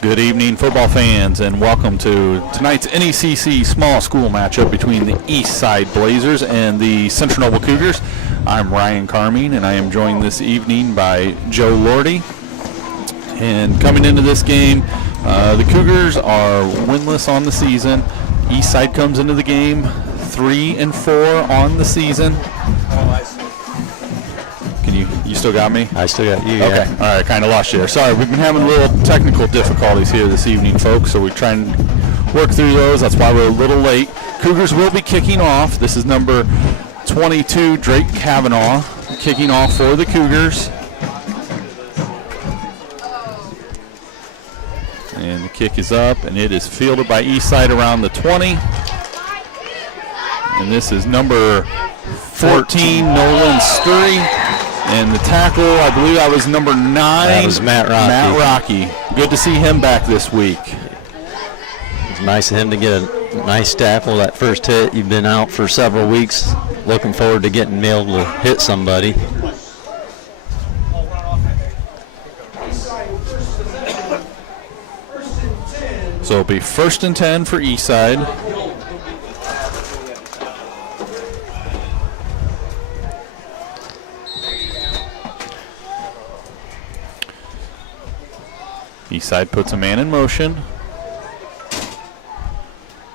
Good evening, football fans, and welcome to tonight's NECC small school matchup between the Eastside Blazers and the Central Noble Cougars. I'm Ryan Carmine, and I am joined this evening by Joe Lordy. And coming into this game, the Cougars are winless on the season. Eastside comes into the game 3-4 on the season. You still got me? I still got you. Okay. Yeah. All right. Kind of lost you there. Sorry. We've been having a little technical difficulties here this evening, folks. So we try and work through those. That's why we're a little late. Cougars will be kicking off. This is number 22, Drake Kavanaugh, kicking off for the Cougars. And the kick is up, and it is fielded by Eastside around the 20. And this is number 14, Nolan Sturry. And the tackle, I believe that was number 9. That was Matt Rocky. Matt Rocky. Good to see him back this week. It's nice of him to get a nice tackle. That first hit, you've been out for several weeks. Looking forward to getting able to hit somebody. So it'll be 1st and 10 for Eastside. Eastside puts a man in motion.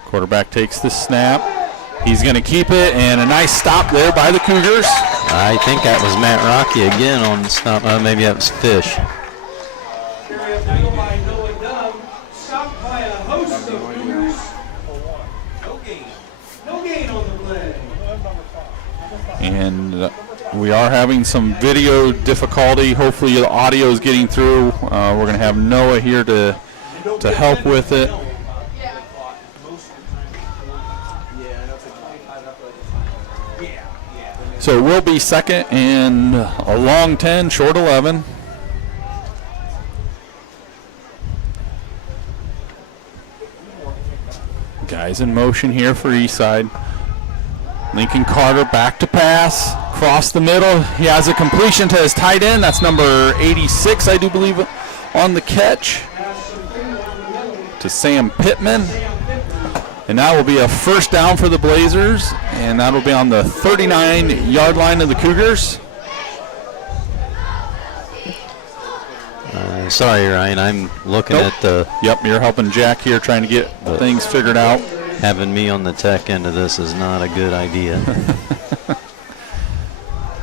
Quarterback takes the snap. He's going to keep it, and a nice stop there by the Cougars. I think that was Matt Rocky again on the stop. Maybe that was Fish. And we are having some video difficulty. Hopefully the audio is getting through. We're going to have Noah here to help with it. So it will be 2nd and a long 10, short 11. Guys in motion here for Eastside. Lincoln Carter back to pass, across the middle. He has a completion to his tight end. That's number 86, I do believe, on the catch. To Sam Pittman. And that will be a 1st down for the Blazers. And that will be on the 39-yard line of the Cougars. Sorry, Ryan. I'm looking at the... Yep, you're helping Jack here trying to get things figured out. Having me on the tech end of this is not a good idea.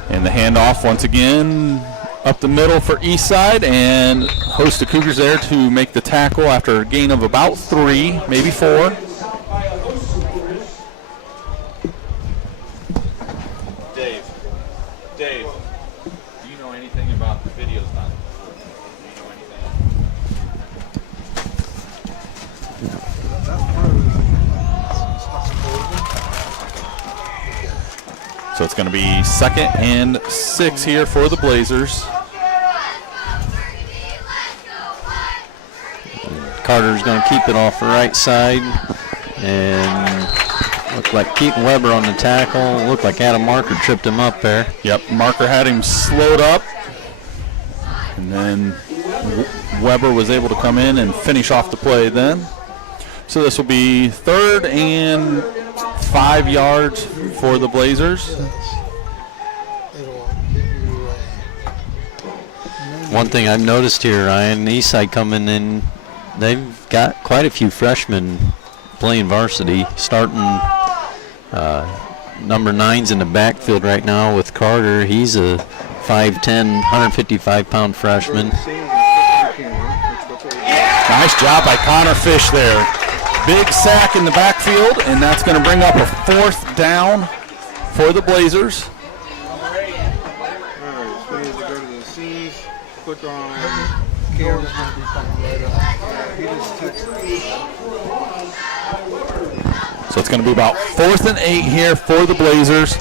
And the handoff once again up the middle for Eastside, and host the Cougars there to make the tackle after a gain of about 3, maybe 4. Dave, do you know anything about the videos not? Do you know anything? So it's going to be 2nd and 6 here for the Blazers. Carter's going to keep it off the right side. And look like keeping Weber on the tackle. Looked like Adam Marker tripped him up there. Yep, Marker had him slowed up. And then Weber was able to come in and finish off the play then. So this will be 3rd and 5 yards for the Blazers. One thing I've noticed here, Ryan, Eastside coming in, they've got quite a few freshmen playing varsity, starting number 9's in the backfield right now with Carter. He's a 5'10", 155-pound freshman. Nice job by Connor Fish there. Big sack in the backfield, and that's going to bring up a 4th down for the Blazers. So it's going to be about 4th and 8 here for the Blazers.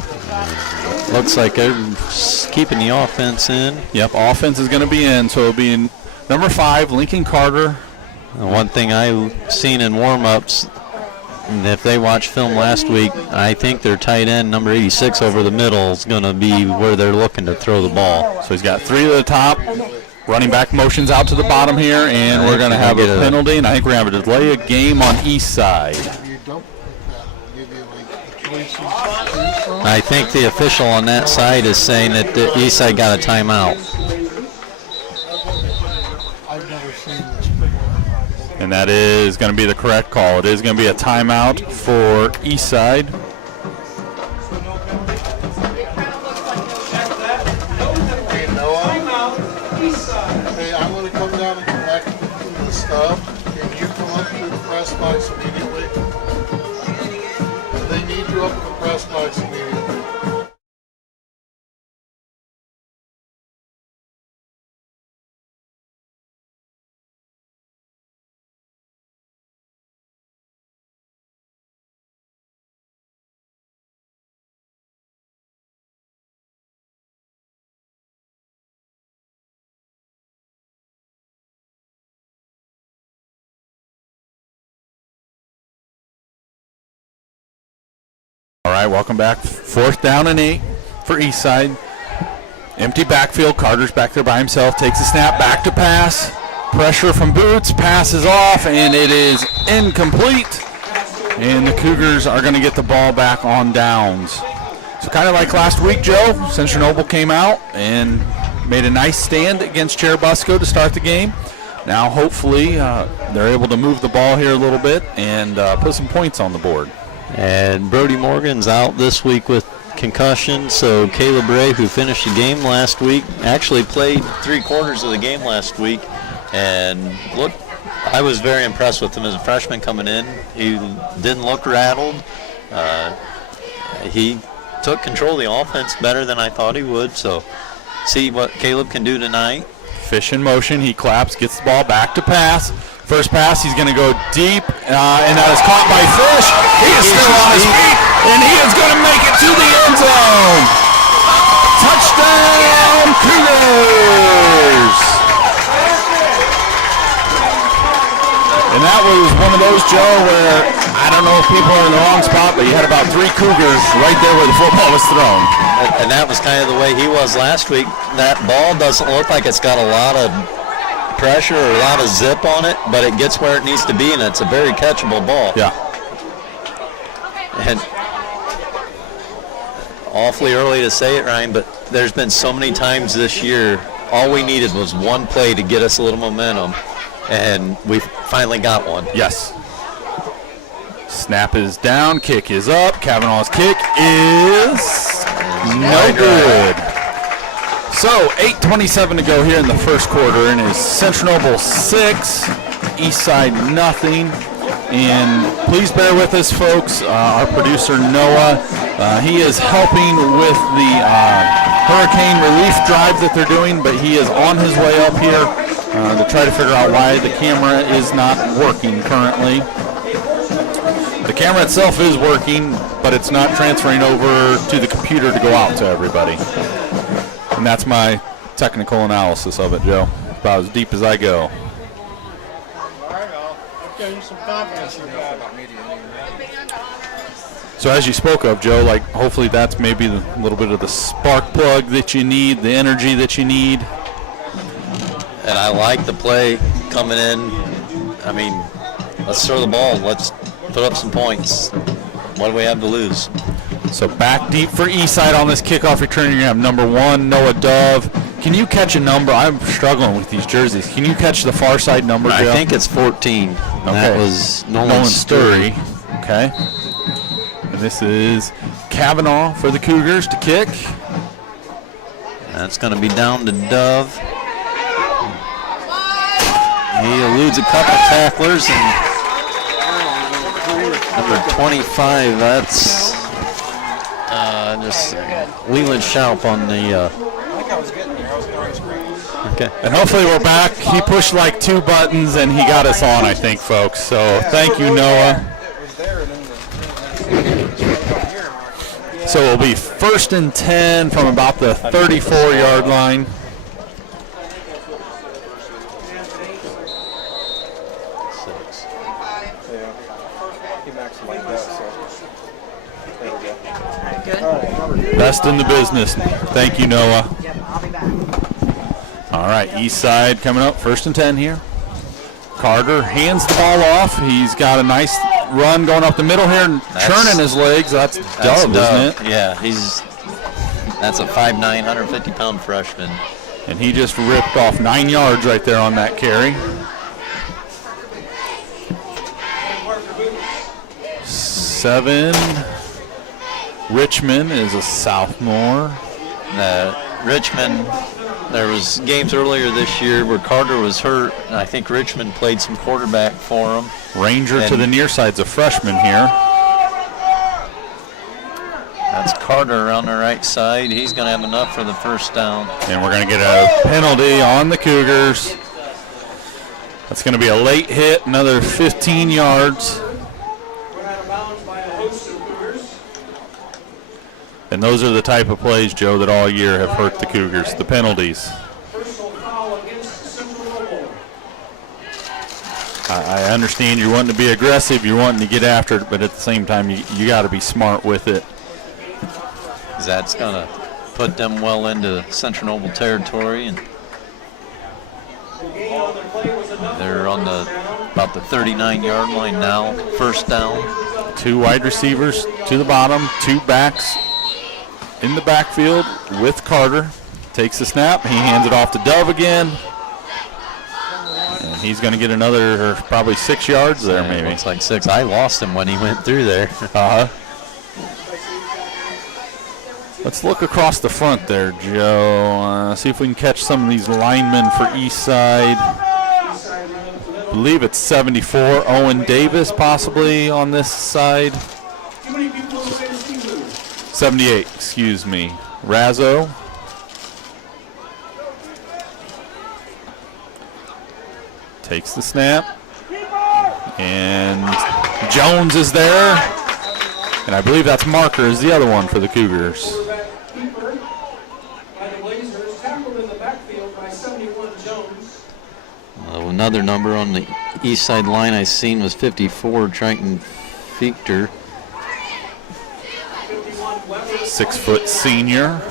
Looks like they're keeping the offense in. Yep, offense is going to be in, so it'll be number 5, Lincoln Carter. One thing I've seen in warm-ups, if they watched film last week, I think their tight end, number 86 over the middle, is going to be where they're looking to throw the ball. So he's got 3 to the top. Running back motions out to the bottom here, and we're going to have a penalty, and I think we're going to have a delay of game on Eastside. I think the official on that side is saying that the Eastside got a timeout. And that is going to be the correct call. It is going to be a timeout for Eastside. Hey, I'm going to come down and collect the stuff. Can you come up to the press box immediately? They need you up at the press box immediately. All right, welcome back. 4th down and 8 for Eastside. Empty backfield. Carter's back there by himself. Takes a snap, back to pass. Pressure from Boots. Passes off, and it is incomplete. And the Cougars are going to get the ball back on downs. So kind of like last week, Joe, Central Noble came out and made a nice stand against Cherubusco to start the game. Now, hopefully, they're able to move the ball here a little bit and put some points on the board. And Brody Morgan's out this week with concussion, so Caleb Ray, who finished the game last week, actually played 3/4 of the game last week. And look, I was very impressed with him as a freshman coming in. He didn't look rattled. He took control of the offense better than I thought he would, so see what Caleb can do tonight. Fish in motion, he claps, gets the ball back to pass. First pass, he's going to go deep, and that is caught by Fish. He is still on his feet, and he is going to make it to the end zone. Touchdown, Cougars! And that was one of those, Joe, where I don't know if people are in the wrong spot, but you had about 3 Cougars right there where the football was thrown. And that was kind of the way he was last week. That ball doesn't look like it's got a lot of pressure or a lot of zip on it, but it gets where it needs to be, and it's a very catchable ball. Yeah. And awfully early to say it, Ryan, but there's been so many times this year, all we needed was one play to get us a little momentum, and we finally got one. Yes. Snap is down, kick is up. Kavanaugh's kick is no good. So 8:27 to go here in the first quarter, and it's Central Noble 6, Eastside nothing. And please bear with us, folks. Our producer Noah, he is helping with the hurricane relief drive that they're doing, but he is on his way up here to try to figure out why the camera is not working currently. The camera itself is working, but it's not transferring over to the computer to go out to everybody. And that's my technical analysis of it, Joe. About as deep as I go. All right, I'll give you some confidence in that. So as you spoke of, Joe, like hopefully that's maybe a little bit of the spark plug that you need, the energy that you need. And I like the play coming in. I mean, let's throw the ball. Let's put up some points. What do we have to lose? So back deep for Eastside on this kickoff return. You're going to have number 1, Noah Dove. Can you catch a number? I'm struggling with these jerseys. Can you catch the far side number, Joe? I think it's 14. Okay. That was Nolan Sturry. Okay. And this is Kavanaugh for the Cougars to kick. That's going to be down to Dove. He eludes a couple tacklers, and number 25, that's just Leland Schaup on the. Okay. And hopefully we're back. He pushed like 2 buttons and he got us on, I think, folks. So thank you, Noah. So it'll be 1st and 10 from about the 34-yard line. Best in the business. Thank you, Noah. Yep, I'll be back. All right, Eastside coming up, 1st and 10 here. Carter hands the ball off. He's got a nice run going up the middle here and churning his legs. That's Dove, isn't it? Yeah, that's a 5'9", 150-pound freshman. And he just ripped off 9 yards right there on that carry. 7. Richmond is a sophomore. Richmond, there was games earlier this year where Carter was hurt, and I think Richmond played some quarterback for him. Ranger to the near side's a freshman here. That's Carter on the right side. He's going to have enough for the first down. And we're going to get a penalty on the Cougars. That's going to be a late hit, another 15 yards. And those are the type of plays, Joe, that all year have hurt the Cougars, the penalties. I understand you're wanting to be aggressive, you're wanting to get after it, but at the same time, you got to be smart with it. That's going to put them well into Central Noble territory, and they're on about the 39-yard line now, first down. 2 wide receivers to the bottom, 2 backs in the backfield with Carter. Takes the snap, he hands it off to Dove again. And he's going to get another probably 6 yards there, maybe. Looks like 6. I lost him when he went through there. Let's look across the front there, Joe. See if we can catch some of these linemen for Eastside. I believe it's 74. Owen Davis possibly on this side. 78, excuse me. Razzo. Takes the snap. And Jones is there. And I believe that's Marker is the other one for the Cougars. Another number on the east side line I seen was 54, Triton Fichter. 6-foot senior.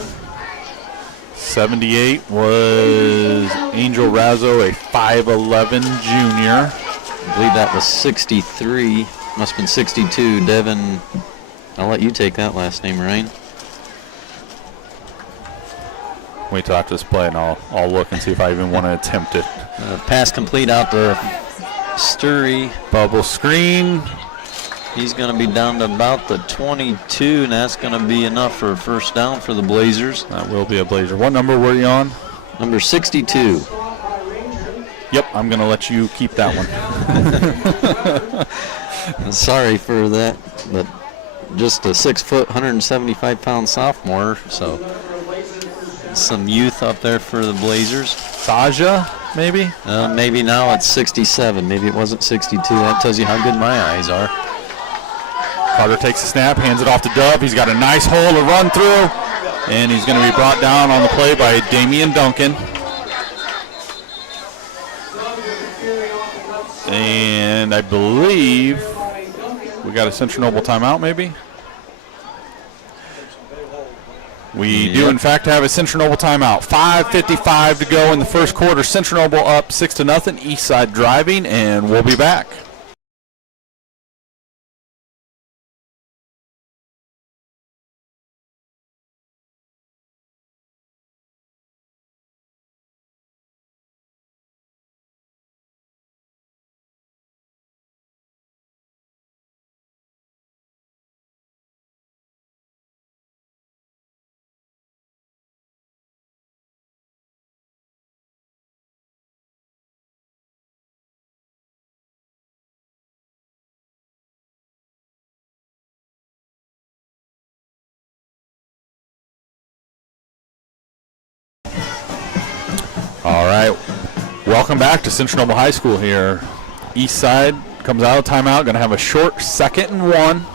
78 was Angel Razzo, a 5'11 junior. I believe that was 63. Must have been 62. Devin, I'll let you take that last name, Ryan. Wait till after this play, and I'll look and see if I even want to attempt it. Pass complete out to Sturry. Bubble screen. He's going to be down to about the 22, and that's going to be enough for a first down for the Blazers. That will be a Blazer. What number were you on? Number 62. Yep, I'm going to let you keep that one. Sorry for that, but just a 6-foot, 175-pound sophomore, so some youth up there for the Blazers. Saja, maybe? Maybe now it's 67. Maybe it wasn't 62. That tells you how good my eyes are. Carter takes the snap, hands it off to Dove. He's got a nice hole to run through, and he's going to be brought down on the play by Damian Duncan. And I believe we got a Central Noble timeout, maybe? We do, in fact, have a Central Noble timeout. 5:55 to go in the first quarter. Central Noble up 6-0. Eastside driving, and we'll be back. All right, welcome back to Central Noble High School here. Eastside comes out of timeout, going to have a short 2nd and 1.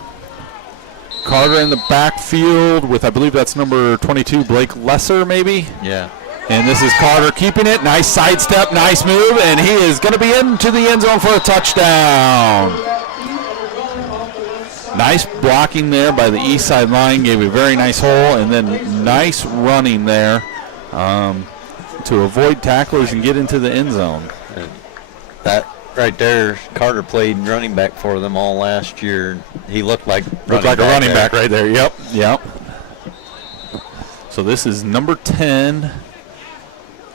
Carter in the backfield with, I believe that's number 22, Blake Lesser, maybe? Yeah. And this is Carter keeping it. Nice sidestep, nice move, and he is going to be into the end zone for a touchdown. Nice blocking there by the Eastside line, gave a very nice hole, and then nice running there. to avoid tacklers and get into the end zone. That right there, Carter played running back for them all last year. He looked like a running back right there. Yep. So this is number 10,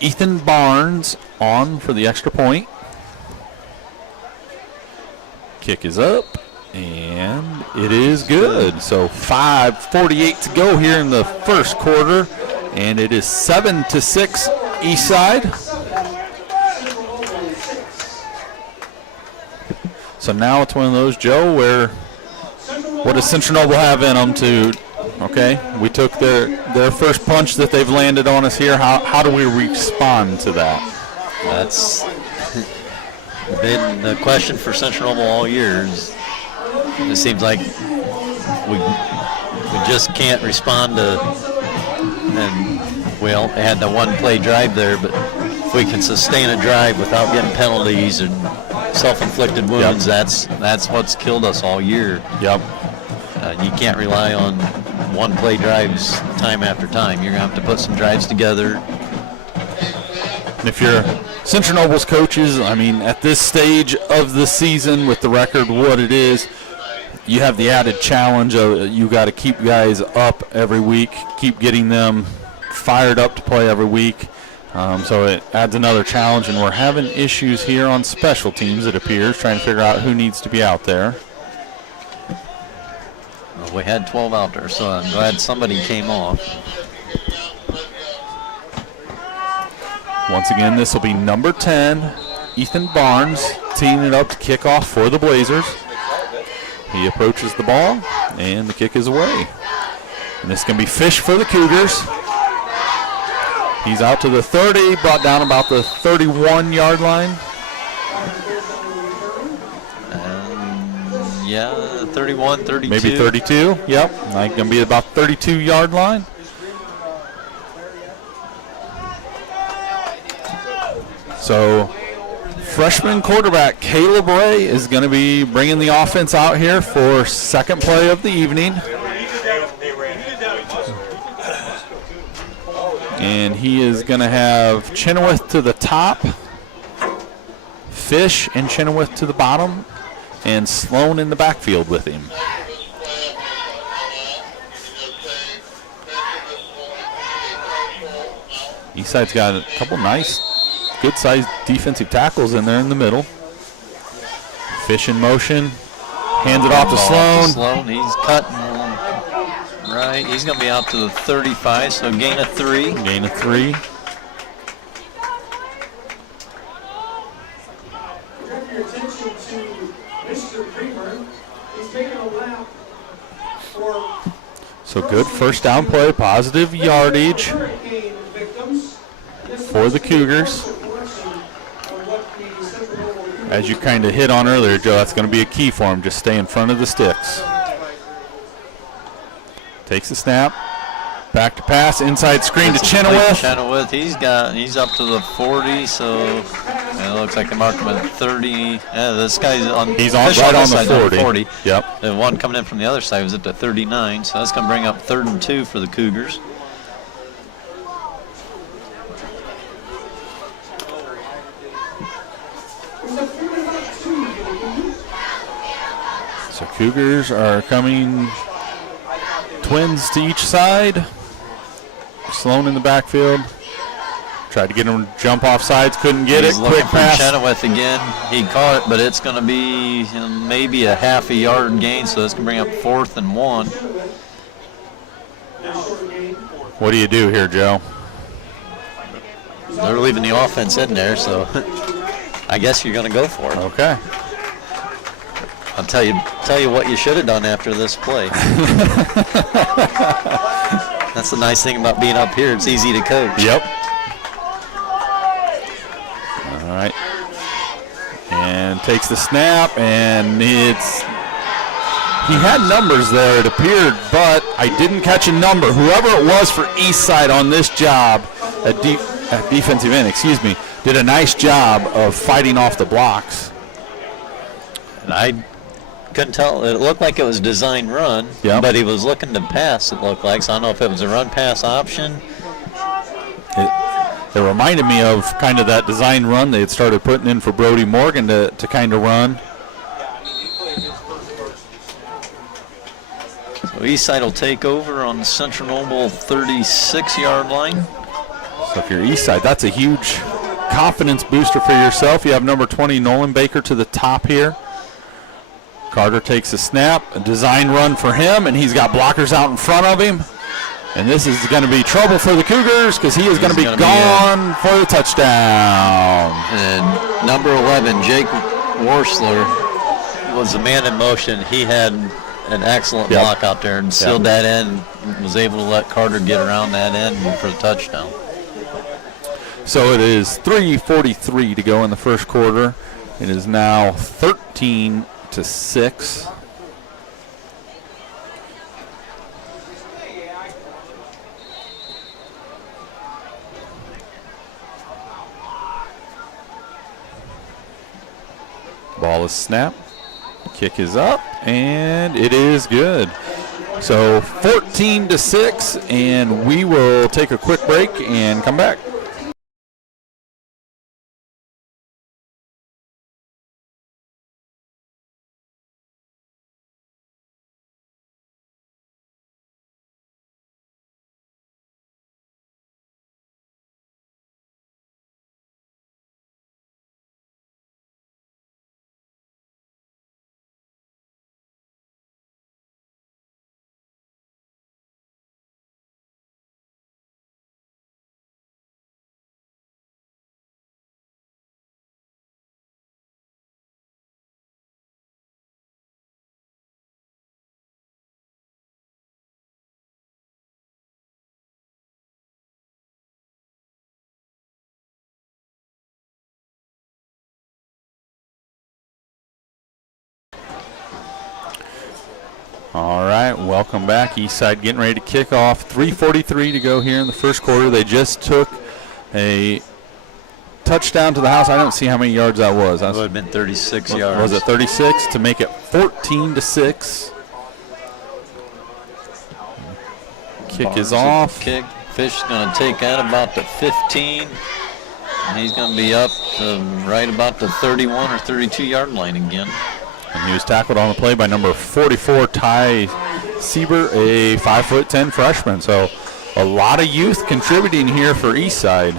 Ethan Barnes, on for the extra point. Kick is up, and it is good. So 5:48 to go here in the first quarter, and it is 7-6 Eastside. So now it's one of those, Joe, where what does Central Noble have in them to, okay, we took their first punch that they've landed on us here. How do we respond to that? That's been the question for Central Noble all year. It seems like we just can't respond to, and we had the one-play drive there, but if we can sustain a drive without getting penalties and self-inflicted wounds, that's what's killed us all year. Yep. You can't rely on one-play drives time after time. You're going to have to put some drives together. And if you're Central Noble's coaches, I mean, at this stage of the season with the record what it is, you have the added challenge of you got to keep guys up every week, keep getting them fired up to play every week. So it adds another challenge, and we're having issues here on special teams, it appears, trying to figure out who needs to be out there. Well, we had 12 out there, so I'm glad somebody came off. Once again, this will be number 10, Ethan Barnes, teeing it up to kick off for the Blazers. He approaches the ball, and the kick is away. And this is going to be Fish for the Cougars. He's out to the 30, brought down about the 31-yard line. 31, 32. Maybe 32, yep. Like going to be about 32-yard line. So freshman quarterback Caleb Ray is going to be bringing the offense out here for second play of the evening. And he is going to have Chenoweth to the top, Fish and Chenoweth to the bottom, and Sloan in the backfield with him. Eastside's got a couple nice, good-sized defensive tackles in there in the middle. Fish in motion, hands it off to Sloan. Sloan, he's cutting right. He's going to be out to the 35, so gain of 3. Gain of 3. So good first down play, positive yardage for the Cougars. As you kind of hit on earlier, Joe, that's going to be a key for him. Just stay in front of the sticks. Takes the snap. Back to pass. Inside screen to Chenoweth. Chenoweth, he's up to the 40, so it looks like they marked him at 30. Yeah, this guy's on. He's on right on the 40. Yep. The one coming in from the other side was at the 39, so that's going to bring up 3rd and 2 for the Cougars. So Cougars are coming twins to each side. Sloan in the backfield. Tried to get him to jump off sides, couldn't get it. Quick pass. Chenoweth again. He caught it, but it's going to be maybe a half a yard gain, so it's going to bring up 4th and 1. What do you do here, Joe? They're leaving the offense in there, so I guess you're going to go for it. Okay. I'll tell you what you should have done after this play. That's the nice thing about being up here. It's easy to coach. Yep. All right. And takes the snap, and he had numbers there, it appeared, but I didn't catch a number. Whoever it was for Eastside on this job at defensive end, did a nice job of fighting off the blocks. And I couldn't tell. It looked like it was design run, but he was looking to pass, it looked like. So I don't know if it was a run-pass option. It reminded me of kind of that design run they had started putting in for Brody Morgan to kind of run. So Eastside will take over on the Central Noble 36-yard line. So if you're Eastside, that's a huge confidence booster for yourself. You have number 20, Nolan Baker, to the top here. Carter takes a snap, a design run for him, and he's got blockers out in front of him. And this is going to be trouble for the Cougars because he is going to be gone for the touchdown. And number 11, Jake Worsler, was the man in motion. He had an excellent block out there and sealed that end, was able to let Carter get around that end for the touchdown. So it is 3:43 to go in the first quarter. It is now 13-6. Ball is snapped. Kick is up, and it is good. So 14-6, and we will take a quick break and come back. All right, welcome back. Eastside getting ready to kick off. 3:43 to go here in the first quarter. They just took a touchdown to the house. I don't see how many yards that was. That would have been 36 yards. Was it 36 to make it 14-6? Kick is off. Kick. Fish is going to take that about the 15. And he's going to be up to right about the 31 or 32-yard line again. And he was tackled on the play by number 44, Ty Sieber, a 5'10" freshman. So a lot of youth contributing here for Eastside.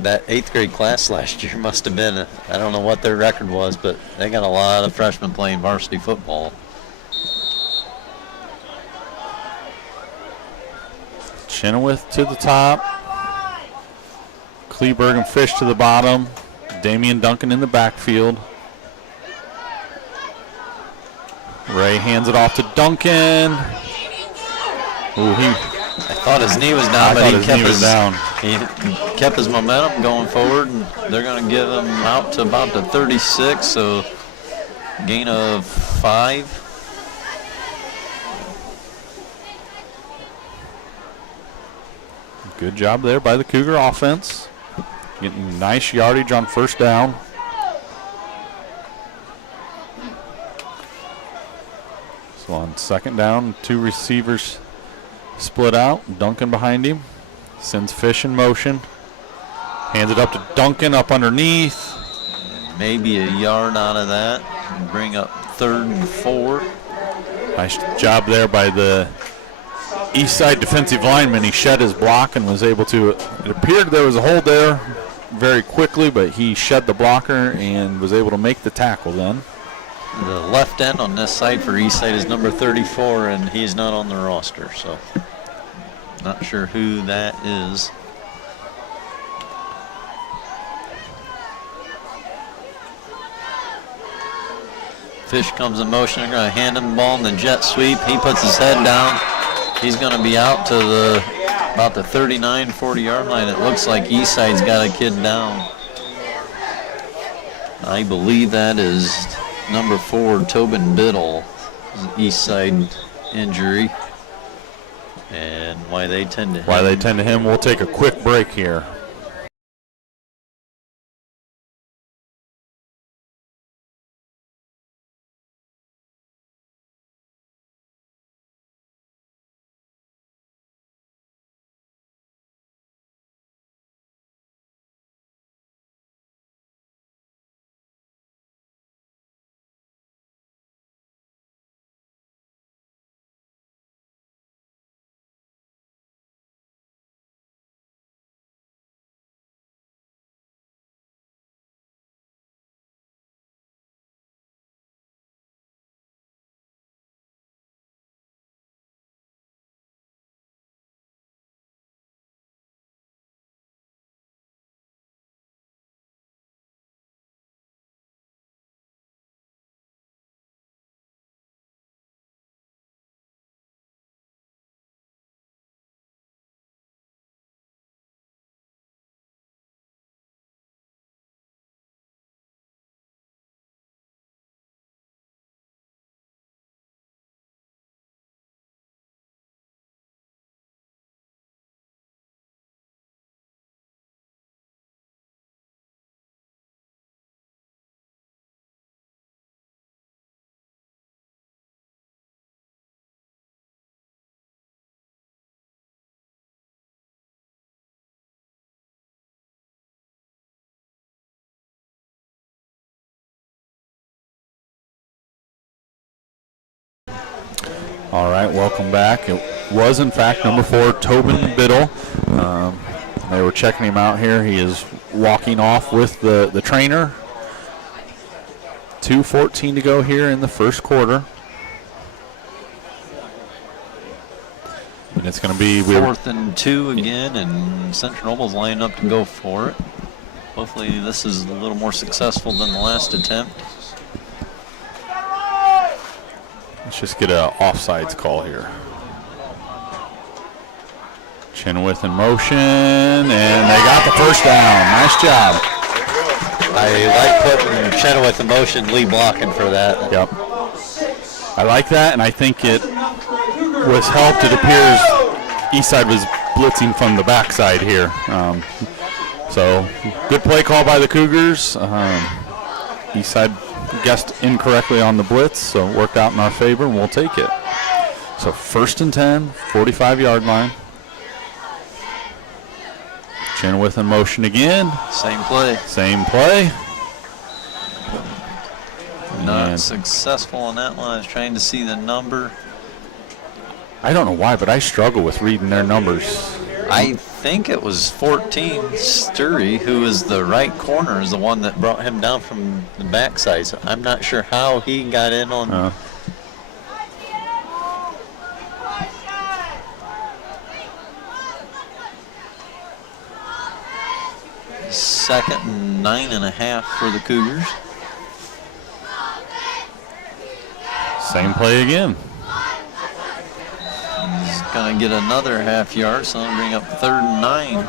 That 8th grade class last year must have been, I don't know what their record was, but they got a lot of freshmen playing varsity football. Chenoweth to the top. Kleberg and Fish to the bottom. Damian Duncan in the backfield. Ray hands it off to Duncan. Ooh, I thought his knee was down, but he kept his momentum going forward, and they're going to give him out to about the 36, so gain of 5. Good job there by the Cougar offense. Getting nice yardage on first down. So on second down, 2 receivers split out. Duncan behind him. Sends Fish in motion. Hands it up to Duncan up underneath. Maybe a yard out of that. Bring up 3rd and 4. Nice job there by the Eastside defensive lineman. He shed his block and was able to, it appeared there was a hold there very quickly, but he shed the blocker and was able to make the tackle then. The left end on this side for Eastside is number 34, and he's not on the roster, so not sure who that is. Fish comes in motion. They're going to hand him the ball in the jet sweep. He puts his head down. He's going to be out to about the 39, 40-yard line. It looks like Eastside's got a kid down. I believe that is number 4, Tobin Biddle, Eastside injury. And why they tend to him, we'll take a quick break here. All right, welcome back. It was, in fact, number 4, Tobin Biddle. They were checking him out here. He is walking off with the trainer. 2:14 to go here in the first quarter. And it's going to be 4th and 2 again, and Central Noble's lining up to go for it. Hopefully this is a little more successful than the last attempt. Let's just get an offsides call here. Chenoweth in motion, and they got the first down. Nice job. I like putting Chenoweth in motion, lead blocking for that. Yep. I like that, and I think it was helped. It appears Eastside was blitzing from the backside here. So good play call by the Cougars. Eastside guessed incorrectly on the blitz, so it worked out in our favor, and we'll take it. So 1st and 10, 45-yard line. Chenoweth in motion again. Same play. Same play. Not successful on that one. I was trying to see the number. I don't know why, but I struggle with reading their numbers. I think it was 14. Sturry, who is the right corner, is the one that brought him down from the backside. So I'm not sure how he got in on. 2nd and 9.5 for the Cougars. Same play again. He's going to get another half yard, so I'll bring up 3rd and 9.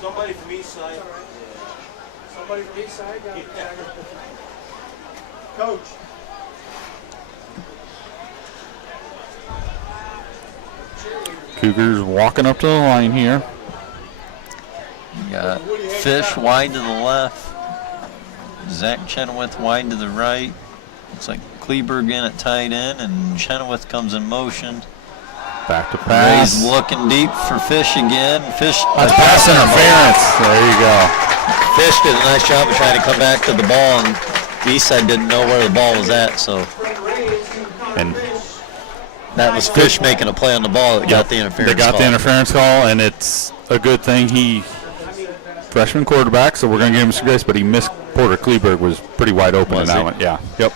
Somebody from Eastside. Somebody from Eastside? Coach. Cougars walking up to the line here. You got Fish wide to the left. Zach Chenoweth wide to the right. Looks like Kleberg in at tight end, and Chenoweth comes in motion. Back to pass. Ray's looking deep for Fish again. Fish. That's pass interference. There you go. Fish did a nice job of trying to come back to the ball, and the Eastside didn't know where the ball was at, so. And that was Fish making a play on the ball that got the interference call. They got the interference call, and it's a good thing. Freshman quarterback, so we're going to give him some grace, but he missed. Porter Kleberg was pretty wide open in that one. Yeah, yep.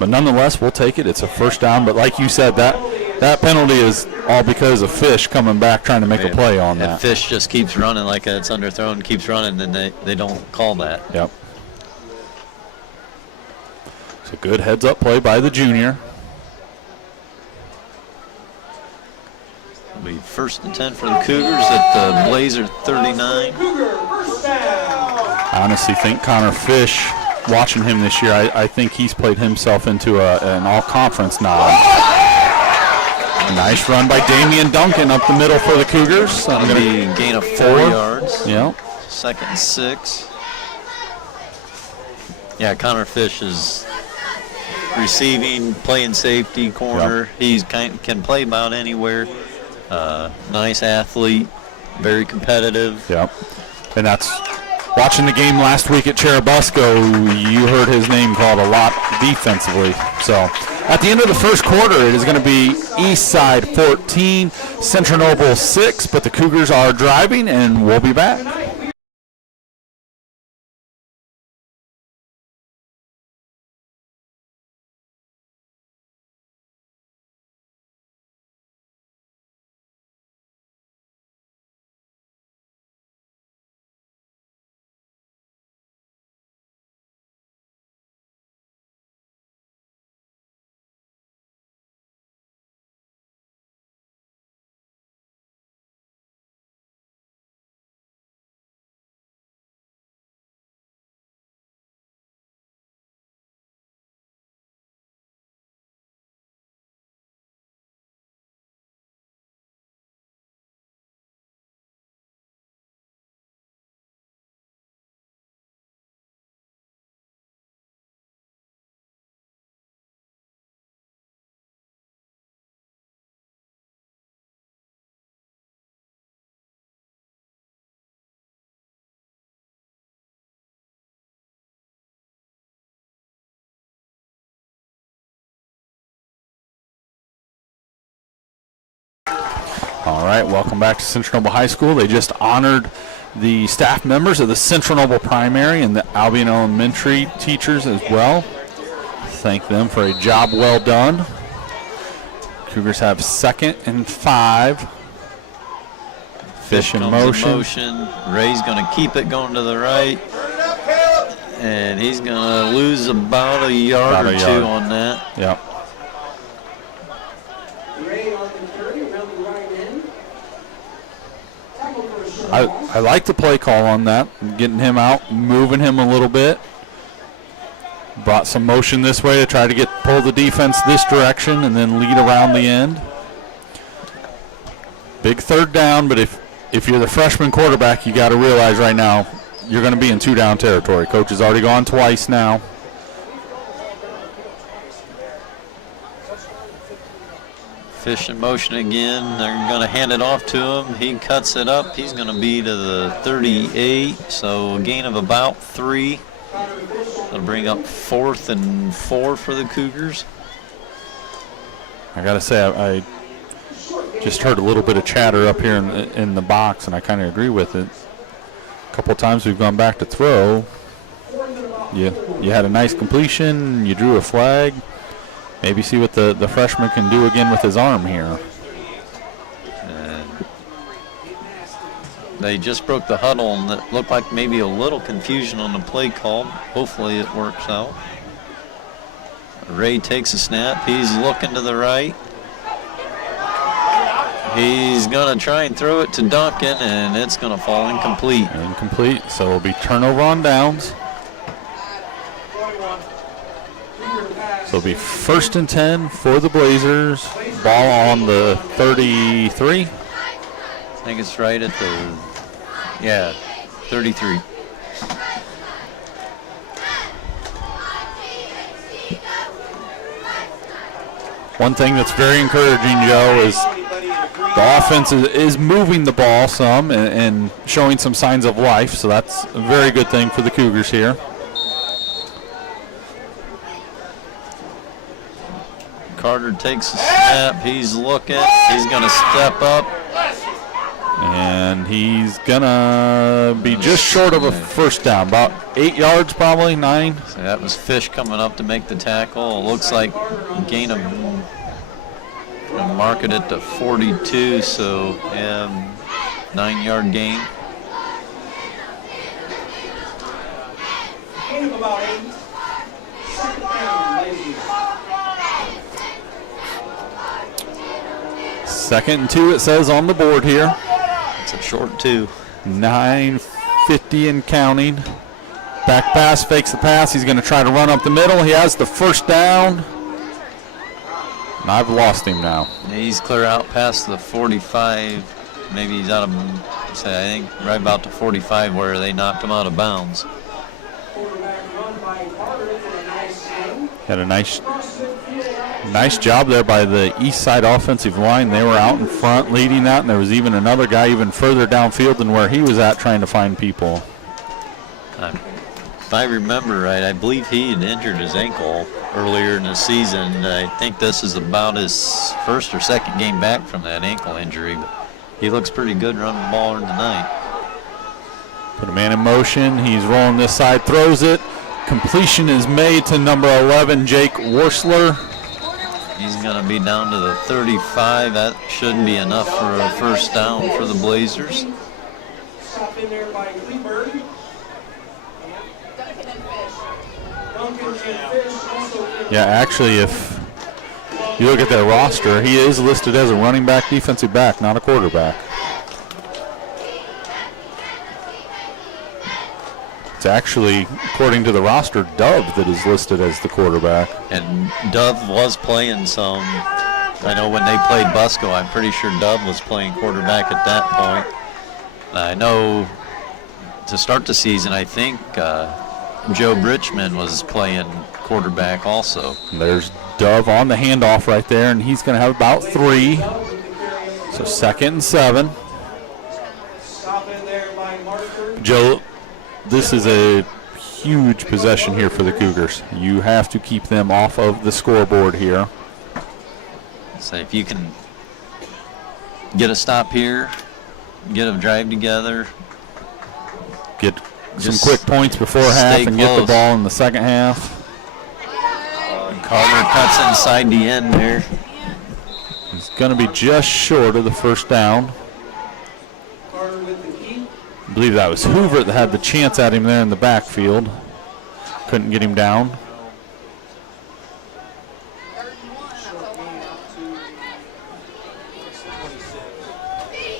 But nonetheless, we'll take it. It's a first down, but like you said, that penalty is all because of Fish coming back trying to make a play on that. And Fish just keeps running like it's underthrown, keeps running, and they don't call that. Yep. It's a good heads-up play by the junior. It'll be 1st and 10 for the Cougars at the Blazer 39. I honestly think Connor Fish, watching him this year, I think he's played himself into an all-conference nod. Nice run by Damian Duncan up the middle for the Cougars. Going to be a gain of 4 yards. Yep. 2nd and 6. Yeah, Connor Fish is receiving, playing safety, corner. Yep. He can play about anywhere. Nice athlete, very competitive. Yep. And that's watching the game last week at Cherubusco, you heard his name called a lot defensively. So at the end of the first quarter, it is going to be Eastside 14, Central Noble 6, but the Cougars are driving, and we'll be back. All right, welcome back to Central Noble High School. They just honored the staff members of the Central Noble Primary and the Albion Elementary teachers as well. Thank them for a job well done. Cougars have 2nd and 5. Fish in motion. Ray's going to keep it going to the right. And he's going to lose about a yard or two on that. Yep. I like the play call on that, getting him out, moving him a little bit. Brought some motion this way to try to pull the defense this direction and then lead around the end. Big 3rd down, but if you're the freshman quarterback, you got to realize right now you're going to be in 2-down territory. Coach has already gone twice now. Fish in motion again. They're going to hand it off to him. He cuts it up. He's going to be to the 38, so a gain of about 3. That'll bring up 4th and 4 for the Cougars. I got to say, I just heard a little bit of chatter up here in the box, and I kind of agree with it. A couple times we've gone back to throw. You had a nice completion. You drew a flag. Maybe see what the freshman can do again with his arm here. And they just broke the huddle, and it looked like maybe a little confusion on the play call. Hopefully it works out. Ray takes a snap. He's looking to the right. He's going to try and throw it to Duncan, and it's going to fall incomplete. Incomplete, so it'll be turnover on downs. So it'll be 1st and 10 for the Blazers. Ball on the 33. I think it's right at the, 33. One thing that's very encouraging, Joe, is the offense is moving the ball some and showing some signs of life, so that's a very good thing for the Cougars here. Carter takes a snap. He's looking. He's going to step up. And he's going to be just short of a 1st down, about 8 yards probably, 9. So that was Fish coming up to make the tackle. It looks like gain of, mark it at the 42, so 9-yard gain. Gain of about 8. 2nd down, ladies. 2nd and 2, it says on the board here. It's a short 2. 9:50 and counting. Back pass, fakes the pass. He's going to try to run up the middle. He has the 1st down. And I've lost him now. He's clear out past the 45. Maybe he's out of, I think, right about the 45 where they knocked him out of bounds. Had a nice job there by the Eastside offensive line. They were out in front leading that, and there was even another guy even further downfield than where he was at trying to find people. If I remember right, I believe he had injured his ankle earlier in the season. I think this is about his 1st or 2nd game back from that ankle injury, but he looks pretty good running the ball tonight. Put a man in motion. He's rolling this side, throws it. Completion is made to number 11, Jake Worsler. He's going to be down to the 35. That shouldn't be enough for a 1st down for the Blazers. Stop in there by Kleberg. Duncan and Fish also. Yeah, actually, if you look at their roster, he is listed as a running back, defensive back, not a quarterback. It's actually, according to the roster, Dove that is listed as the quarterback. And Dove was playing some. I know when they played Busco, I'm pretty sure Dove was playing quarterback at that point. I know to start the season, I think Joe Bridgman was playing quarterback also. There's Dove on the handoff right there, and he's going to have about 3. So 2nd and 7. Stop in there by Marker. Joe, this is a huge possession here for the Cougars. You have to keep them off of the scoreboard here. So if you can get a stop here, get a drive together. Get some Just quick points before half stay and get the close. ball in the second half. Carter cuts inside the end there. He's going to be just short of the first down. Carter with the key. I believe that was Hoover that had the chance at him there in the backfield. Couldn't get him down.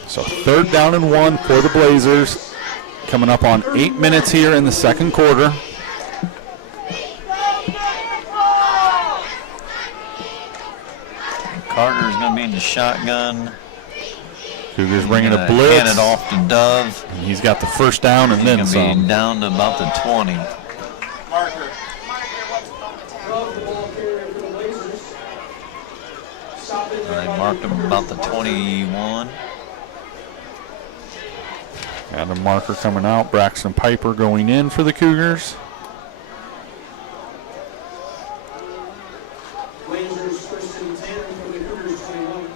So 3rd down and 1 for the Blazers. Coming up on 8 minutes here in the second quarter. Carter's going to be in the shotgun. Cougars bringing a Gonna blitz. hand it off to Dove. And he's got the first down and He's then going to some. be down to about the 20. Marker. Dove, the ball carrier for the Blazers. Stop in They there. marked him about the 21. Got a marker coming out. Braxton Piper going in for the Cougars. Blazers first and 10 from the Cougars 21.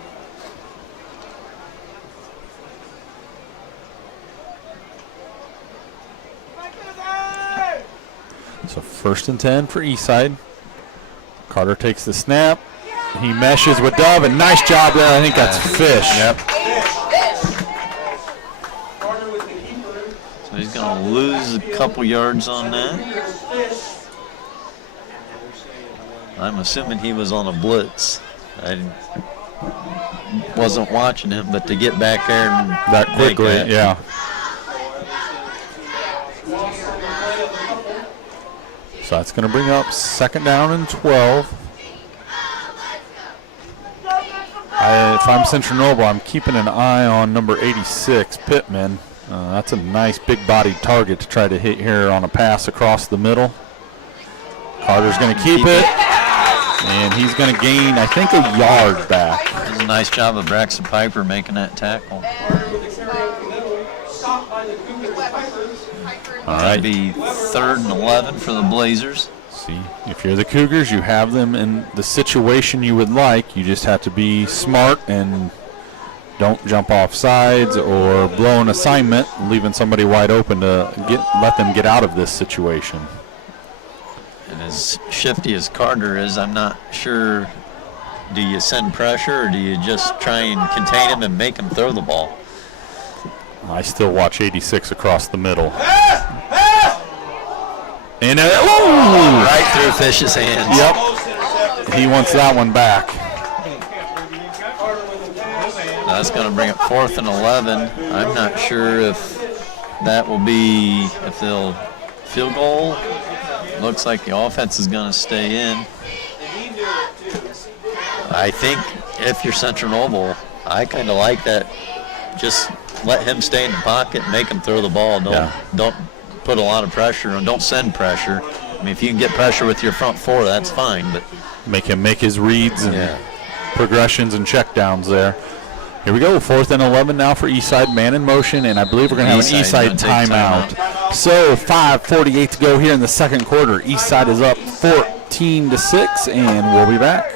So 1st and 10 for Eastside. Carter takes the snap. He meshes with Dove, and nice job there. I think that's Fish. Yep. Carter with the keeper. So he's going to lose a couple yards on that. Fish. I'm assuming he was on a blitz. I wasn't watching him, but to get back there and That make quickly, that. yeah. Lost on the play of the couple. So that's going to bring up 2nd down and 12. If I'm Central Noble, I'm keeping an eye on number 86, Pittman. That's a nice big-bodied target to try to hit here on a pass across the middle. Carter's going to keep it, and he's going to gain, I think, a yard back. That was a nice job of Braxton Piper making that tackle. Carter with the carry over the middle. Stopped by the Cougars. Piper. All That'd right. be 3rd and 11 for the Blazers. See, if you're the Cougars, you have them in the situation you would like. You just have to be smart and don't jump off sides or blow an assignment, leaving somebody wide open to let them get out of this situation. And as shifty as Carter is, I'm not sure, do you send pressure or do you just try and contain him and make him throw the ball? I still watch 86 across the middle. And ooh! Right through Fish's hands. Yep, he wants that one back. That's going to bring it 4th and 11. I'm not sure if that will be, if they'll field goal. Looks like the offense is going to stay in. I think if you're Central Noble, I kind of like that. Just let him stay in the pocket and make him throw the ball. Don't put a lot of pressure and don't send pressure. I mean, if you can get pressure with your front four, that's fine. But Make him make his reads and progressions and checkdowns there. Here we go, 4th and 11 now for Eastside, man in motion, and I believe we're going to have an Eastside Eastside gonna take timeout. So 5:48 to go here in the second quarter. Eastside is up 14-6, and we'll be back.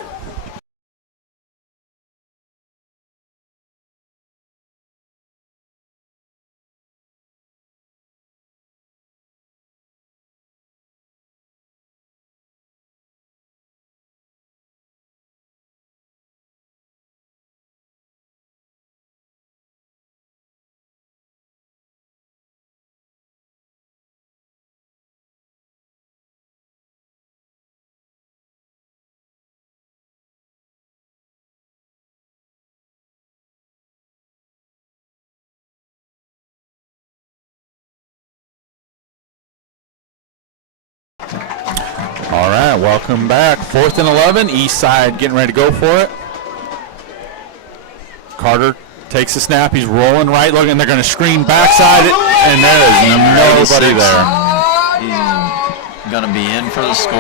All right, welcome back. 4th and 11, Eastside getting ready to go for it. Carter takes the snap. He's rolling right, looking. They're going to screen backside, and there is nobody there. he's going to be in for the score.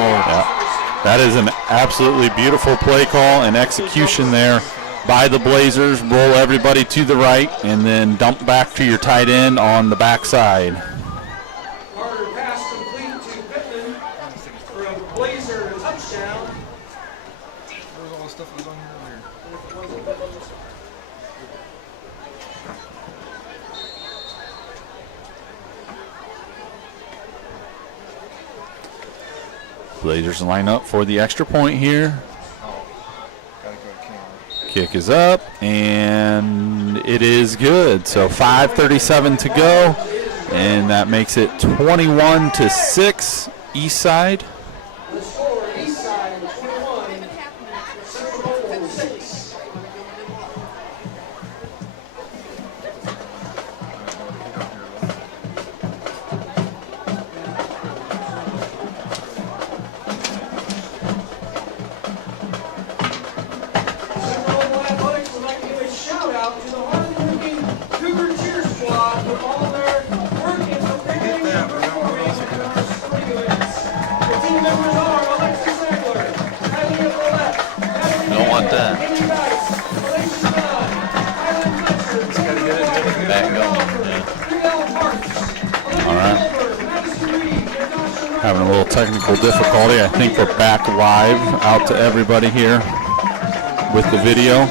That is an absolutely beautiful play call and execution there by the Blazers. Roll everybody to the right, and then dump back to your tight end on the backside. Carter pass complete to Pittman for a Blazer touchdown. Blazers line up for the extra point here. Kick is up, and it is good. So 5:37 to go, and that makes it 21-6 Eastside. The score, Eastside 21, Central 6. Central Athletics would like to give a shout out to the hard-working Cougar cheer squad for all their work in preparing and performing in our sporting events. The team members are Alexis Zegler, Kylie Follett, Natalie Don't want that. Amy Dice, Malaysia Dunn, Kylan Fletcher, Back going. Yeah. Riel Parks, All right. Hoover, Madison Reed, Natasha Ryan. Having a little technical difficulty. I think we're back live out to everybody here with the video.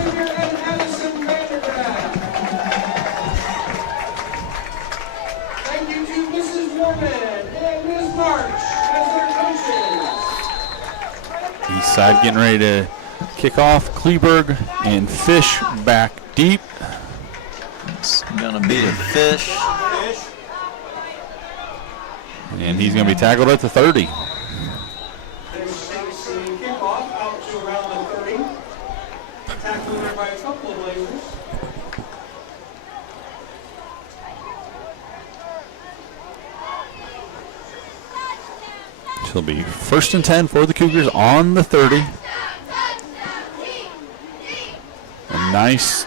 Thank you to Mrs. Morgan and Ms. March as their coaches. Eastside getting ready to kick off. Kleberg and Fish back deep. It's going to be a Fish. And he's going to be tackled at the 30. There's takes the kickoff out to around the 30. Tackled there by a couple of Blazers. It'll be 1st and 10 for the Cougars on the 30. A nice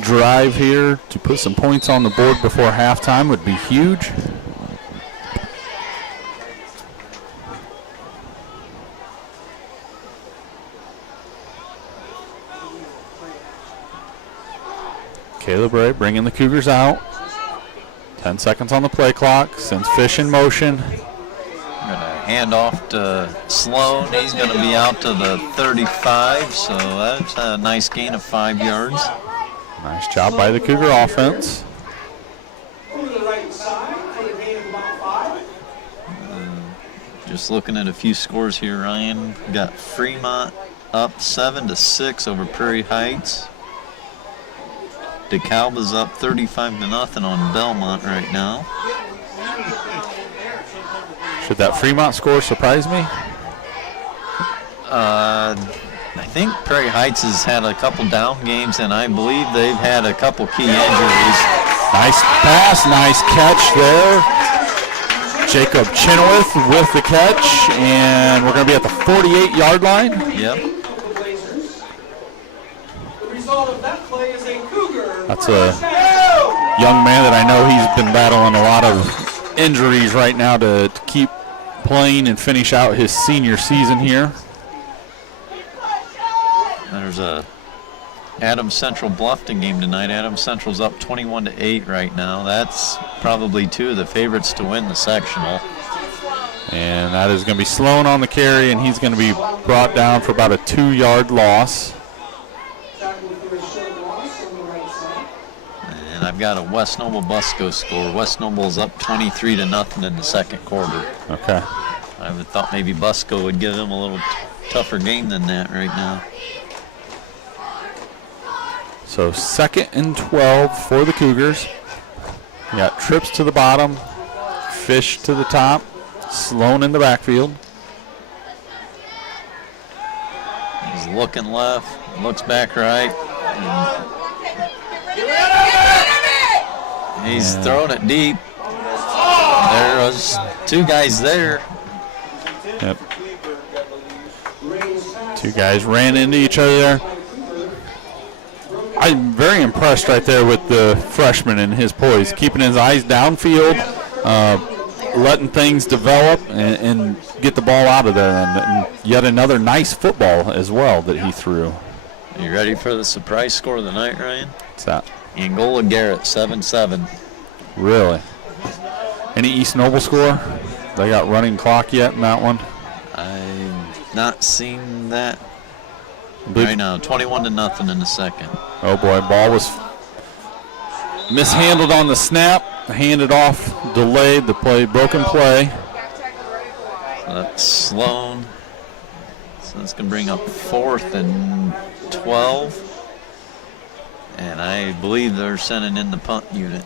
drive here to put some points on the board before halftime would be huge. Caleb Ray bringing the Cougars out. 10 seconds on the play clock. Sends Fish in motion. Going to hand off to Sloan. He's going to be out to the 35, so that's a nice gain of 5 yards. Nice job by the Cougar offense. Over the right side for the gain of about 5. Just looking at a few scores here, Ryan. We got Fremont up 7-6 over Prairie Heights. DeKalb is up 35-0 on Belmont right now. Should that Fremont score surprise me? I think Prairie Heights has had a couple down games, and I believe they've had a couple key injuries. Nice pass, nice catch there. Jacob Chenoweth with the catch, and we're going to be at the 48-yard line. Yep. The result of that play is a Cougar. That's a young man that I know he's been battling a lot of injuries right now to keep playing and finish out his senior season here. There's a Adams Central Bluffton game tonight. Adams Central's up 21-8 right now. That's probably two of the favorites to win the sectional. And that is going to be Sloan on the carry, and he's going to be brought down for about a 2-yard loss. And I've got a West Noble Busco score. West Noble's up 23-0 in the second quarter. Okay. I would thought maybe Busco would give them a little tougher game than that right now. So 2nd and 12 for the Cougars. You got Trips to the bottom, Fish to the top, Sloan in the backfield. He's looking left, looks back right. He's throwing it deep. There was two guys there. Yep. Two guys ran into each other there. I'm very impressed right there with the freshman and his poise, keeping his eyes downfield, letting things develop and get the ball out of there. And yet another nice football as well that he threw. You ready for the surprise score of the night, Ryan? What's that? Angola Garrett, 7-7. Really? Any East Noble score? They got running clock yet in that one? I've not seen that right now. 21-0 in the second. Oh boy, ball was mishandled on the snap, handed off, delayed the play, broken play. So that's Sloan. So that's going to bring up 4th and 12. And I believe they're sending in the punt unit.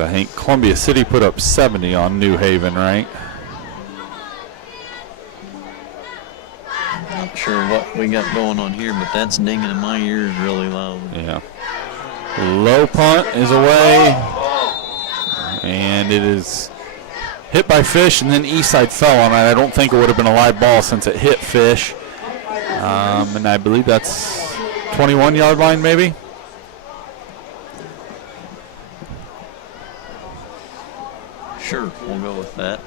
I think Columbia City put up 70 on New Haven, right? Not sure what we got going on here, but that's dinging in my ears really loud. Yeah. Low punt is away. And it is hit by Fish, and then Eastside fell on it. I don't think it would have been a live ball since it hit Fish. And I believe that's 21-yard line maybe. Sure, we'll go with that.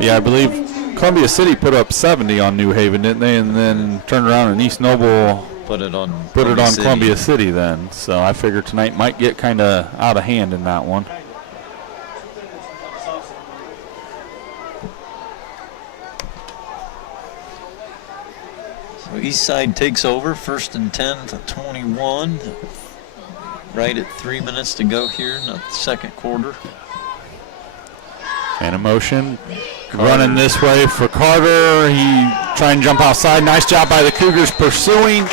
Yeah, I believe Columbia City put up 70 on New Haven, didn't they? And then turned around and East Noble put it on Columbia City then. So I figured tonight might get kind of out of hand in that one. So Eastside takes over, 1st and 10 to 21. Right at 3 minutes to go here in the second quarter. And a motion running this way for Carter. He trying to jump outside. Nice job by the Cougars pursuing.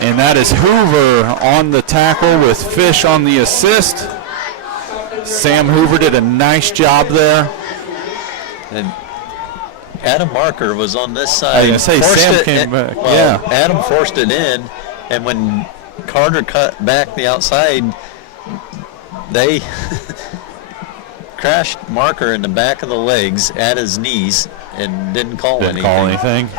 And that is Hoover on the tackle with Fish on the assist. Sam Hoover did a nice job there. And Adam Marker was on this side. I was going to say, Sam came back. Well, yeah. Adam forced it in, and when Carter cut back the outside, they crashed Marker in the back of the legs at his knees and didn't call anything.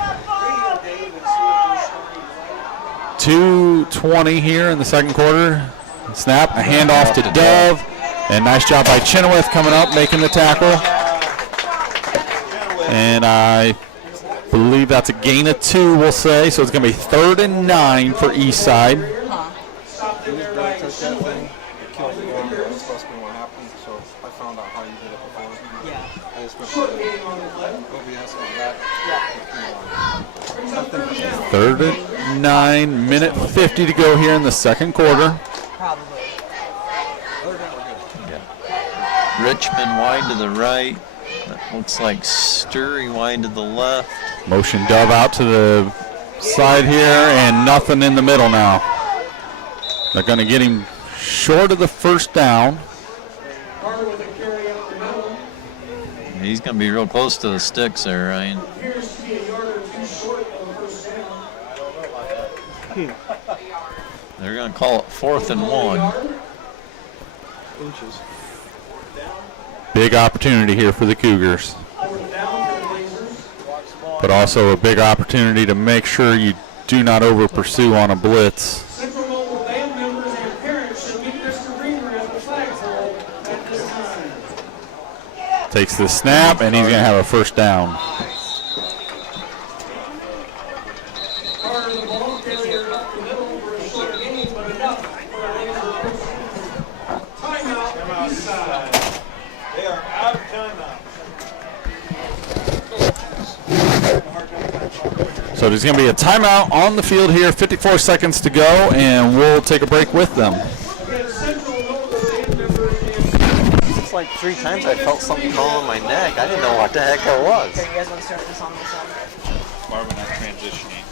2:20 here in the second quarter. Snap, a handoff to Dove, and nice job by Chenoweth coming up, making the tackle. And I believe that's a gain of 2, we'll say. So it's going to be 3rd and 9 for Eastside. Third and 9, minute 50 to go here in the second quarter. Richmond wide to the right. That looks like Sturry wide to the left. Motion Dove out to the side here, and nothing in the middle now. They're going to get him short of the first down. He's going to be real close to the sticks there, Ryan. They're going to call it 4th and 1. Big opportunity here for the Cougars. But also a big opportunity to make sure you do not over pursue on a blitz. Central Mobile band members and parents should meet Mr. Bremer at the flagpole at this time. Takes the snap, and he's going to have a first down. Carter, the ball carrier up the middle for a short gain, but enough for a laser. Timeout, Eastside. They are out of timeout. So there's going to be a timeout on the field here, 54 seconds to go, and we'll take a break with them. It's like 3 times I felt something crawl on my neck. I didn't know what the heck it was. Okay, you guys want to start this on this side? Why are we not transitioning?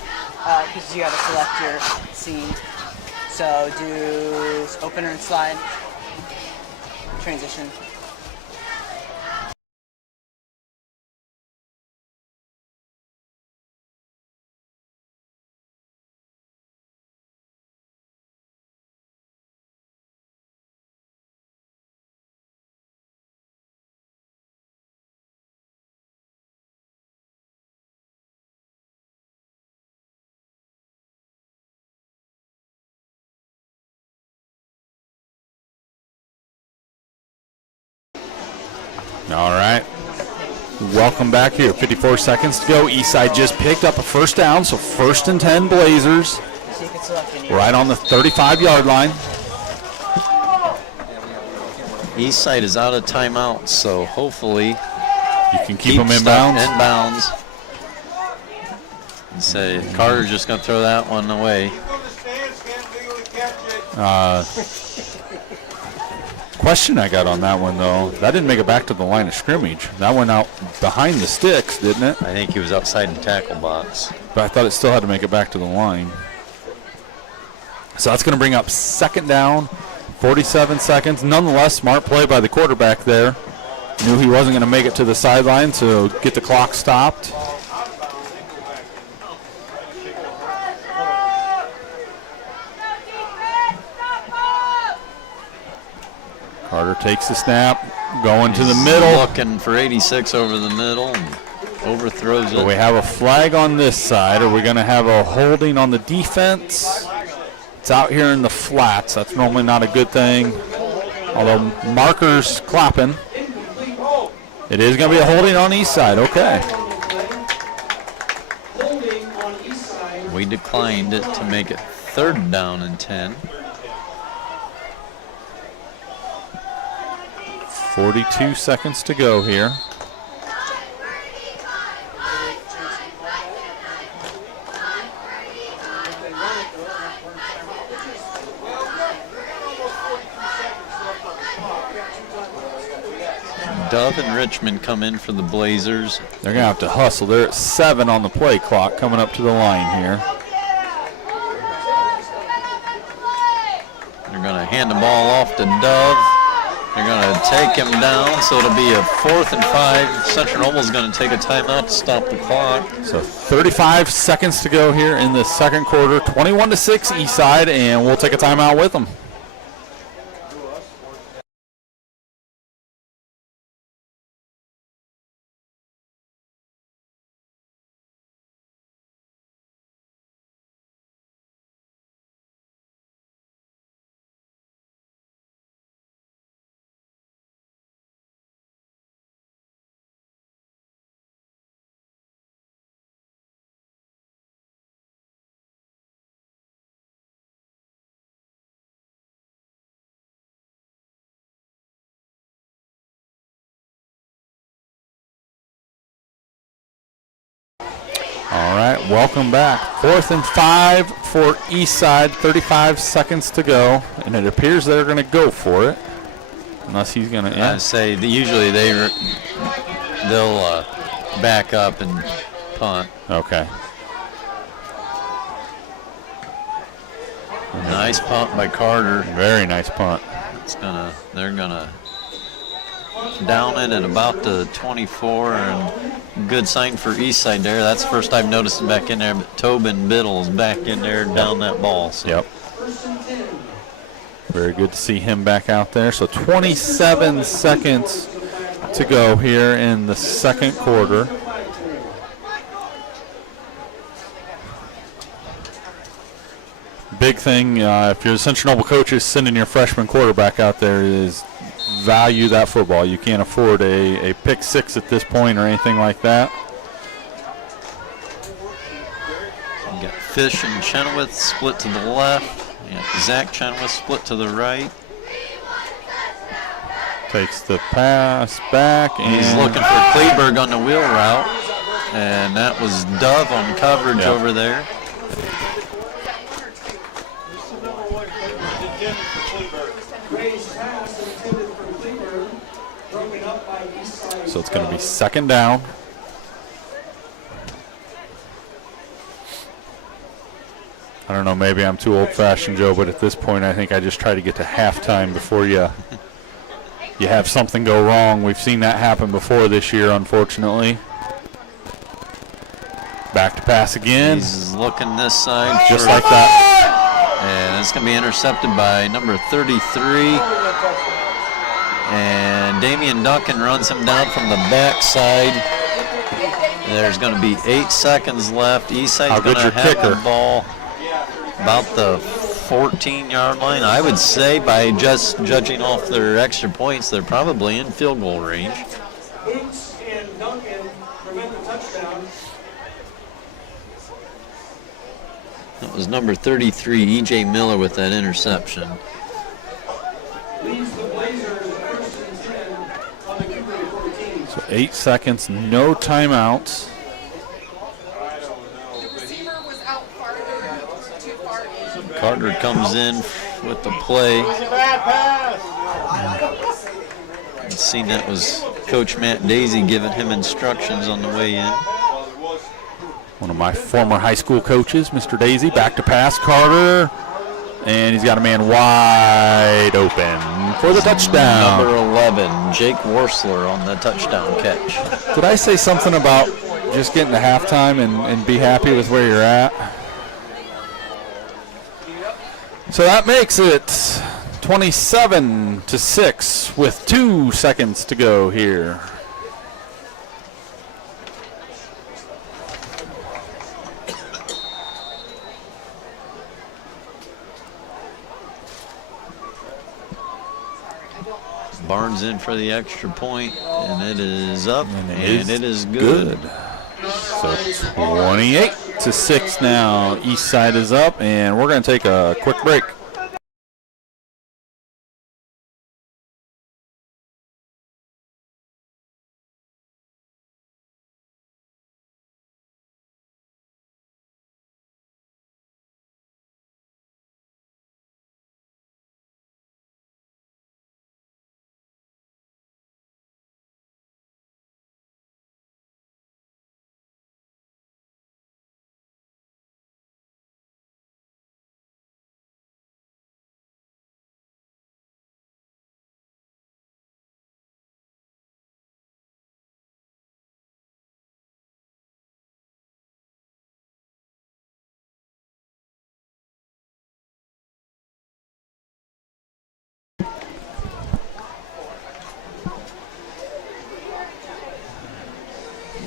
Because you got to select your scene. So do opener and slide. Transition. All right. Welcome back here. 54 seconds to go. Eastside just picked up a first down, so 1st and 10 Blazers. So you can select any. Right on the 35-yard line. Eastside is out of timeout, so hopefully You can keep them in stuff bounds. in bounds. And say Carter's just going to throw that one away. Question I got on that one, though. That didn't make it back to the line of scrimmage. That went out behind the sticks, didn't it? I think he was outside the tackle box. But I thought it still had to make it back to the line. So that's going to bring up second down, 47 seconds. Nonetheless, smart play by the quarterback there. Knew he wasn't going to make it to the sideline, so get the clock stopped. Carter takes the snap, going to the middle. Looking for 86 over the middle and overthrows it. So we have a flag on this side. Are we going to have a holding on the defense? It's out here in the flats. That's normally not a good thing. Although markers clapping. It is going to be a holding on Eastside. Okay. We declined it to make it third down and 10. 42 seconds to go here. Dove and Richmond come in for the Blazers. They're going to have to hustle. They're at 7 on the play clock coming up to the line here. They're going to hand the ball off to Dove. They're going to take him down, so it'll be a 4th and 5. Central Noble's going to take a timeout to stop the clock. So 35 seconds to go here in the second quarter. 21-6 Eastside, and we'll take a timeout with them. All right, welcome back. 4th and 5 for Eastside, 35 seconds to go, and it appears they're going to go for it, unless he's going to. Yeah. I say usually they'll back up and punt. Okay. Nice punt by Carter. Very nice punt. They're gonna down it at about the 24, and good sign for Eastside there. That's the first I've noticed him back in there, but Tobin Biddle is back in there down that ball. So. Yep. Very good to see him back out there. So 27 seconds to go here in the second quarter. Big thing, if you're the Central Noble coaches, sending your freshman quarterback out there is value that football. You can't afford a pick six at this point or anything like that. You got Fish and Chenoweth split to the left. You got Zach Chenoweth split to the right. Takes the pass back. And he's looking for Kleberg on the wheel route. And that was Dove on coverage over there. So it's going to be second down. I don't know, maybe I'm too old-fashioned, Joe, but at this point I think I just try to get to halftime before you have something go wrong. We've seen that happen before this year, unfortunately. Back to pass again. He's looking this side. Just like that. And it's going to be intercepted by number 33. And Damian Duncan runs him down from the backside. There's going to be 8 seconds left. Eastside's going to have the ball about the 14-yard line. I would say by just judging off their extra points, they're probably in field goal range. Boots and Duncan prevent the touchdown. That was number 33, E.J. Miller, with that interception. Leads the Blazers first and 10 on the Cougar 14. So 8 seconds, no timeouts. Carter comes in with the play. Seen that was Coach Matt Daisy giving him instructions on the way in. One of my former high school coaches, Mr. Daisy, back to pass, Carter. And he's got a man wide open for the touchdown. Number 11, Jake Worsler on the touchdown catch. Did I say something about just getting to halftime and be happy with where you're at? So that makes it 27-6 with 2 seconds to go here. Barnes in for the extra point, and it is up, and it is good. So 28-6 now. Eastside is up, and we're going to take a quick break.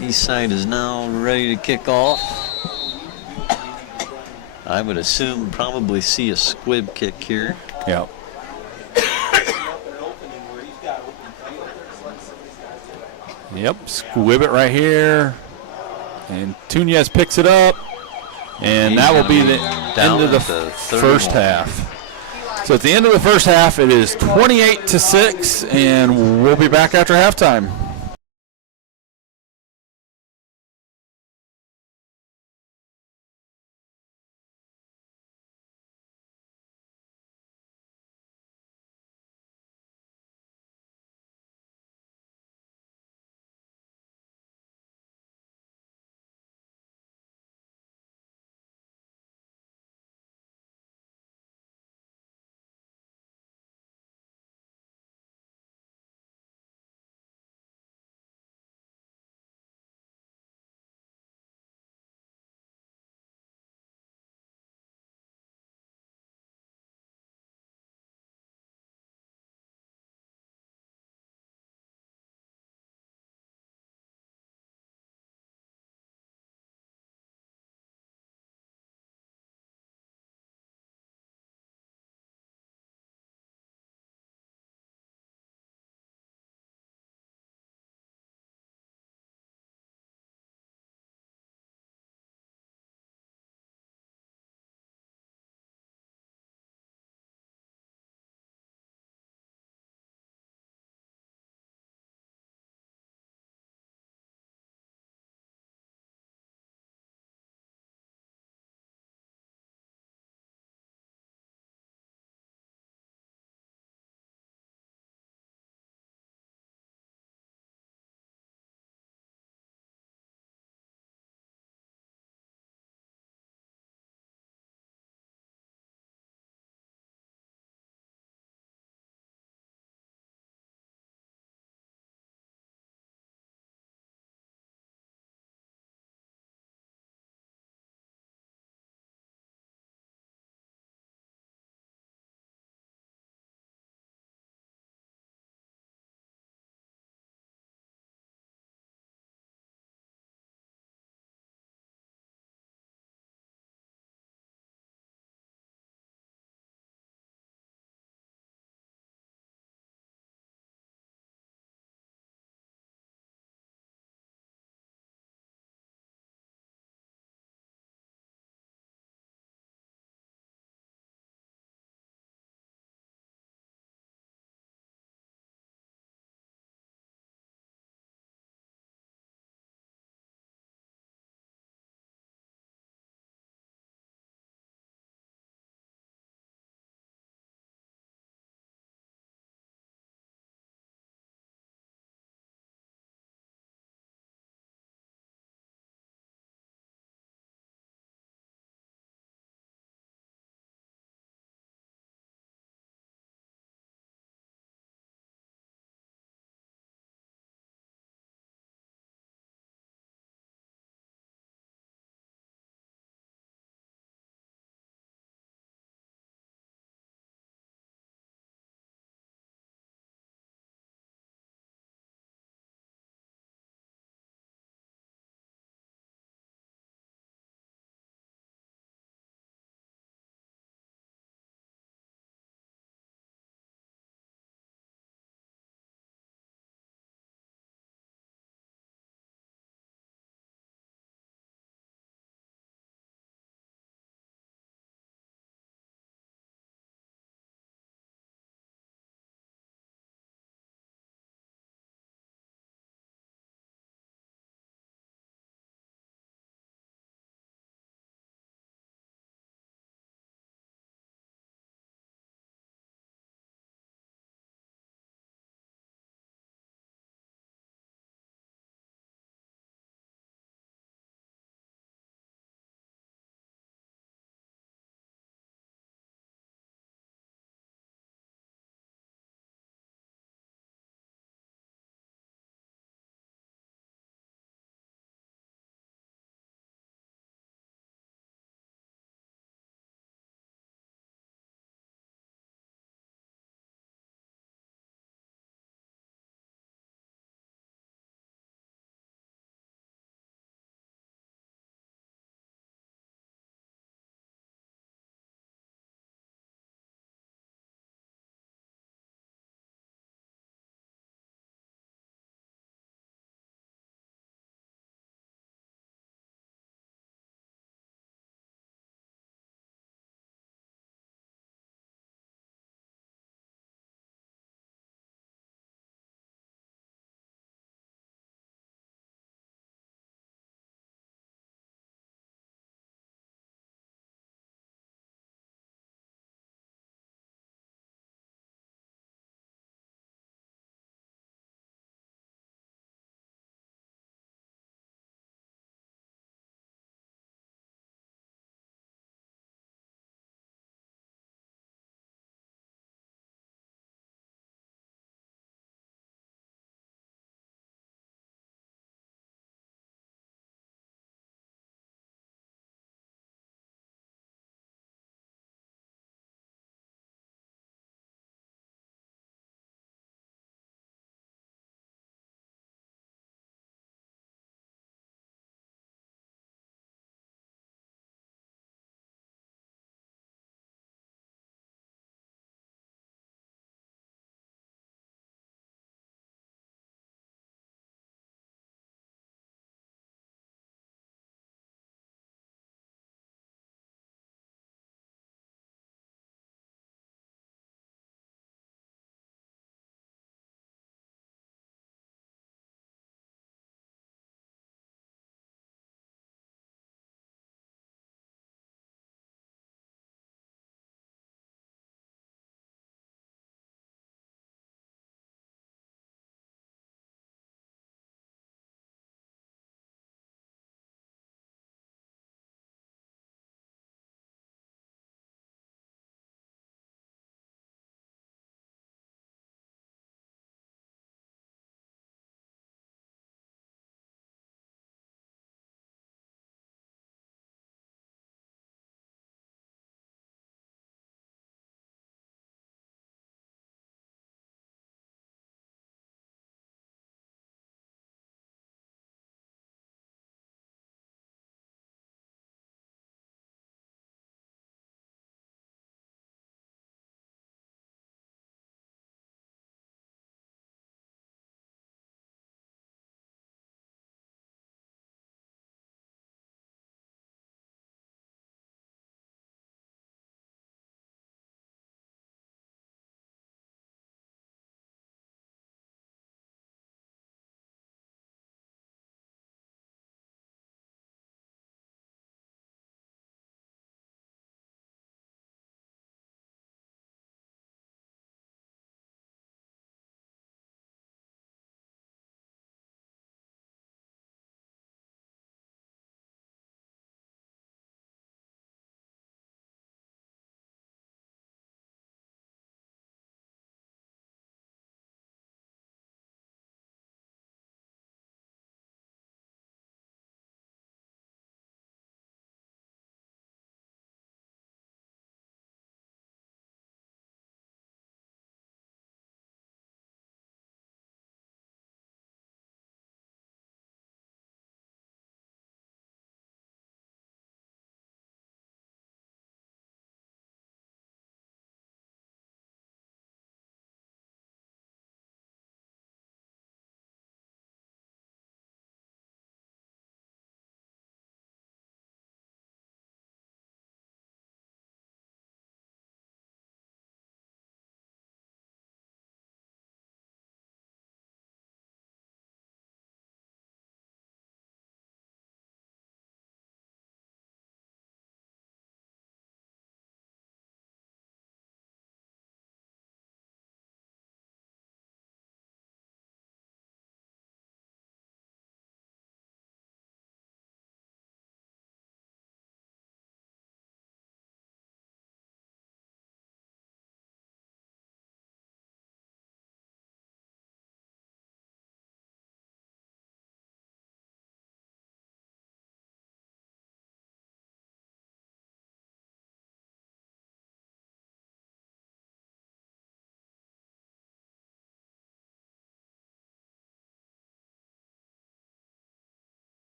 Eastside is now ready to kick off. I would assume probably see a squib kick here. Yep. Yep, squib it right here. And Tunez picks it up. And that will be the end of the first half. So at the end of the first half, it is 28-6, and we'll be back after halftime.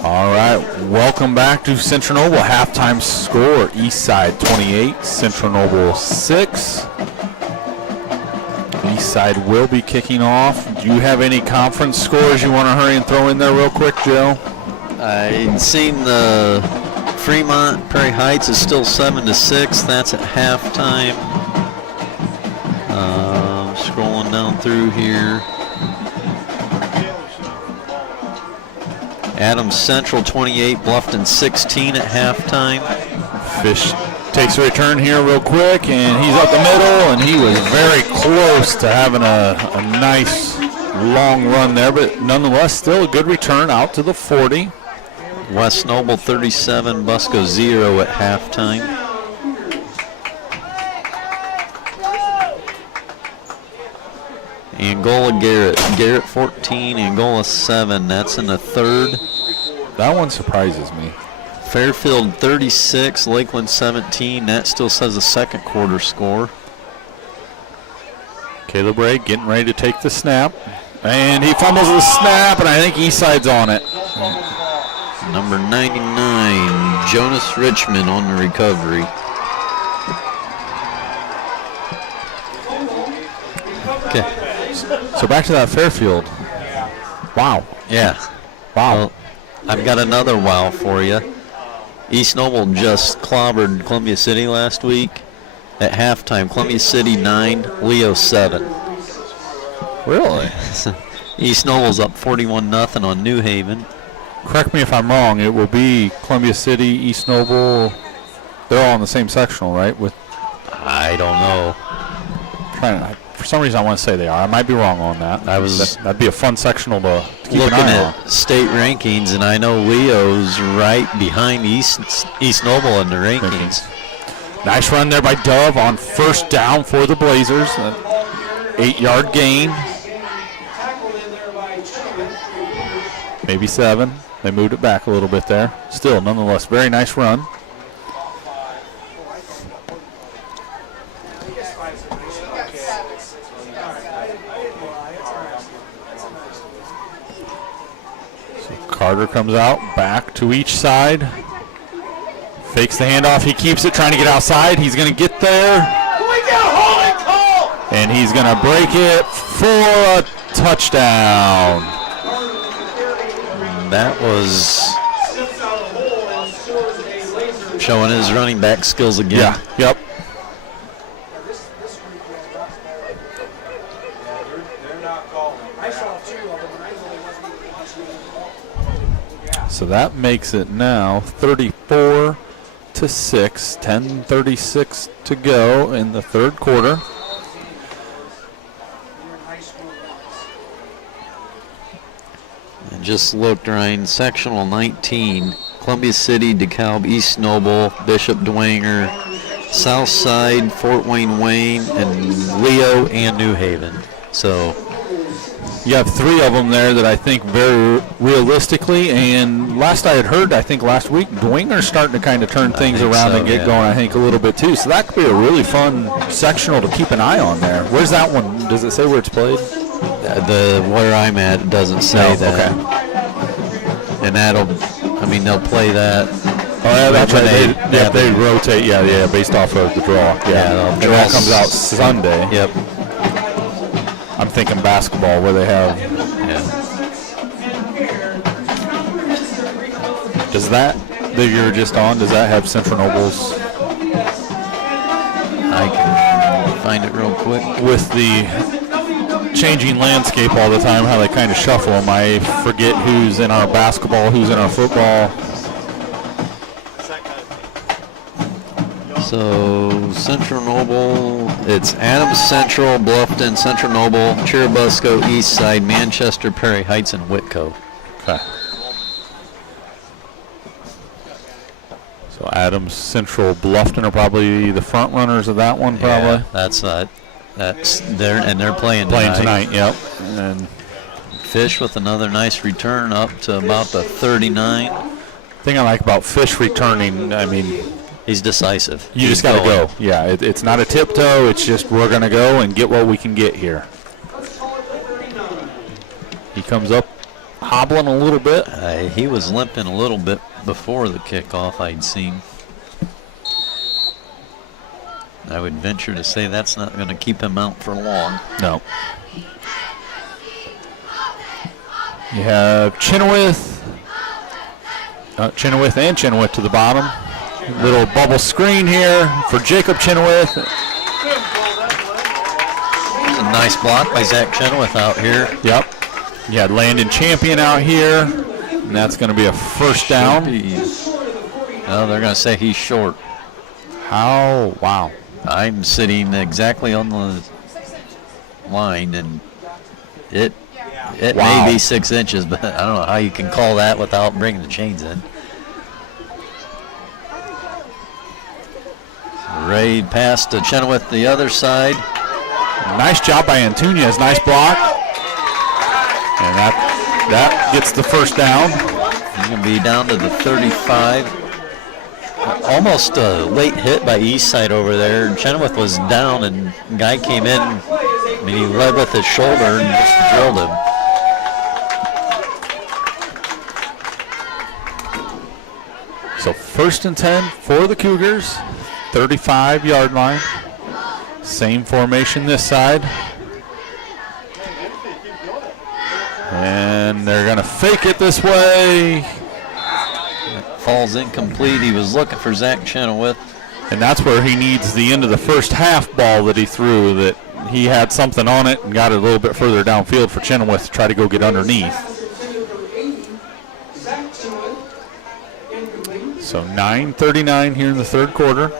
All right, welcome back to Central Noble. Halftime score, Eastside 28, Central Noble 6. Eastside will be kicking off. Do you have any conference scores you want to hurry and throw in there real quick, Joe? I'd seen the Fremont Prairie Heights is still 7-6. That's at halftime. Scrolling down through here. Adams Central 28, Bluffton 16 at halftime. Fish takes a return here real quick, and he's up the middle, and he was very close to having a nice long run there, but nonetheless still a good return out to the 40. West Noble 37, Busco 0 at halftime. Angola Garrett 14, Angola 7. That's in the third. That one surprises me. Fairfield 36, Lakeland 17. That still says a second quarter score. Caleb Ray getting ready to take the snap, and he fumbles the snap, and I think Eastside's on it. Number 99, Jonas Richmond on the recovery. Okay. So back to that Fairfield. Wow. Yeah. Wow. Well, I've got another wow for you. East Noble just clobbered Columbia City last week. At halftime, Columbia City 9, Leo 7. Really? East Noble's up 41-0 on New Haven. Correct me if I'm wrong. It will be Columbia City, East Noble. They're all in the same sectional, right? With I don't know. for some reason, I want to say they are. I might be wrong on that. That'd be a fun sectional to keep Looking an eye at on. state rankings, and I know Leo's right behind East Noble in the rankings. Nice run there by Dove on first down for the Blazers. An 8-yard gain. Maybe 7. They moved it back a little bit there. Still, nonetheless, very nice run. So Carter comes out, back to each side. Fakes the handoff. He keeps it, trying to get outside. He's going to get there. And he's going to break it for a touchdown. That was showing his running back skills again. Yeah, yep. So that makes it now 34-6, 10:36 to go in the third quarter. And just looked, Ryan, sectional 19, Columbia City, DeKalb, East Noble, Bishop Dwenger, Southside, Fort Wayne, and Leo and New Haven. So you have 3 of them there that I think very realistically, and last I had heard, I think last week, Dwenger's starting to kind of turn things around and get going, I think, a little bit too. So that could be a really fun sectional to keep an eye on there. Where's that one? Does it say where it's played? Where I'm at, it doesn't say that. Okay. And they'll play that. Oh, yeah, that's right. They rotate, based off of the draw. Yeah, and that comes out Sunday. Yep. I'm thinking basketball where they have. Yeah. Does that you're just on, does that have Central Noble's? I can find it real quick. With the changing landscape all the time, how they kind of shuffle them, I forget who's in our basketball, who's in our football. So Central Noble, it's Adams Central, Bluffton, Central Noble, Churubusco, Eastside, Manchester, Prairie Heights, and Whitco. Okay. So Adams Central, Bluffton are probably the front runners of that one, probably. Yeah, that's they're playing tonight. Yep. And Fish with another nice return up to about the 39. Thing I like about Fish returning, I mean, he's decisive. You just got to go. Yeah, it's not a tiptoe. It's just we're going to go and get what we can get here. He comes up hobbling a little bit. He was limping a little bit before the kickoff, I'd seen. I would venture to say that's not going to keep him out for long. No. You have Chenoweth and Chenoweth to the bottom. Little bubble screen here for Jacob Chenoweth. A nice block by Zach Chenoweth out here. Yep. You had Landon Champion out here, and that's going to be a first down. Oh, they're going to say he's short. How? Wow. I'm sitting exactly on the line, and it Wow. may be 6 inches, but I don't know how you can call that without bringing the chains in. Ray passed to Chenoweth the other side. Nice job by Antunes. Nice block. And that gets the first down. He's going to be down to the 35. Almost a late hit by Eastside over there. Chenoweth was down, and the guy came in. I mean, he led with his shoulder and just drilled him. So 1st and 10 for the Cougars. 35-yard line. Same formation this side. And they're going to fake it this way. Falls incomplete. He was looking for Zach Chenoweth. And that's where he needs the end of the first half ball that he threw, that he had something on it and got it a little bit further downfield for Chenoweth to try to go get underneath. So 9:39 here in the third quarter.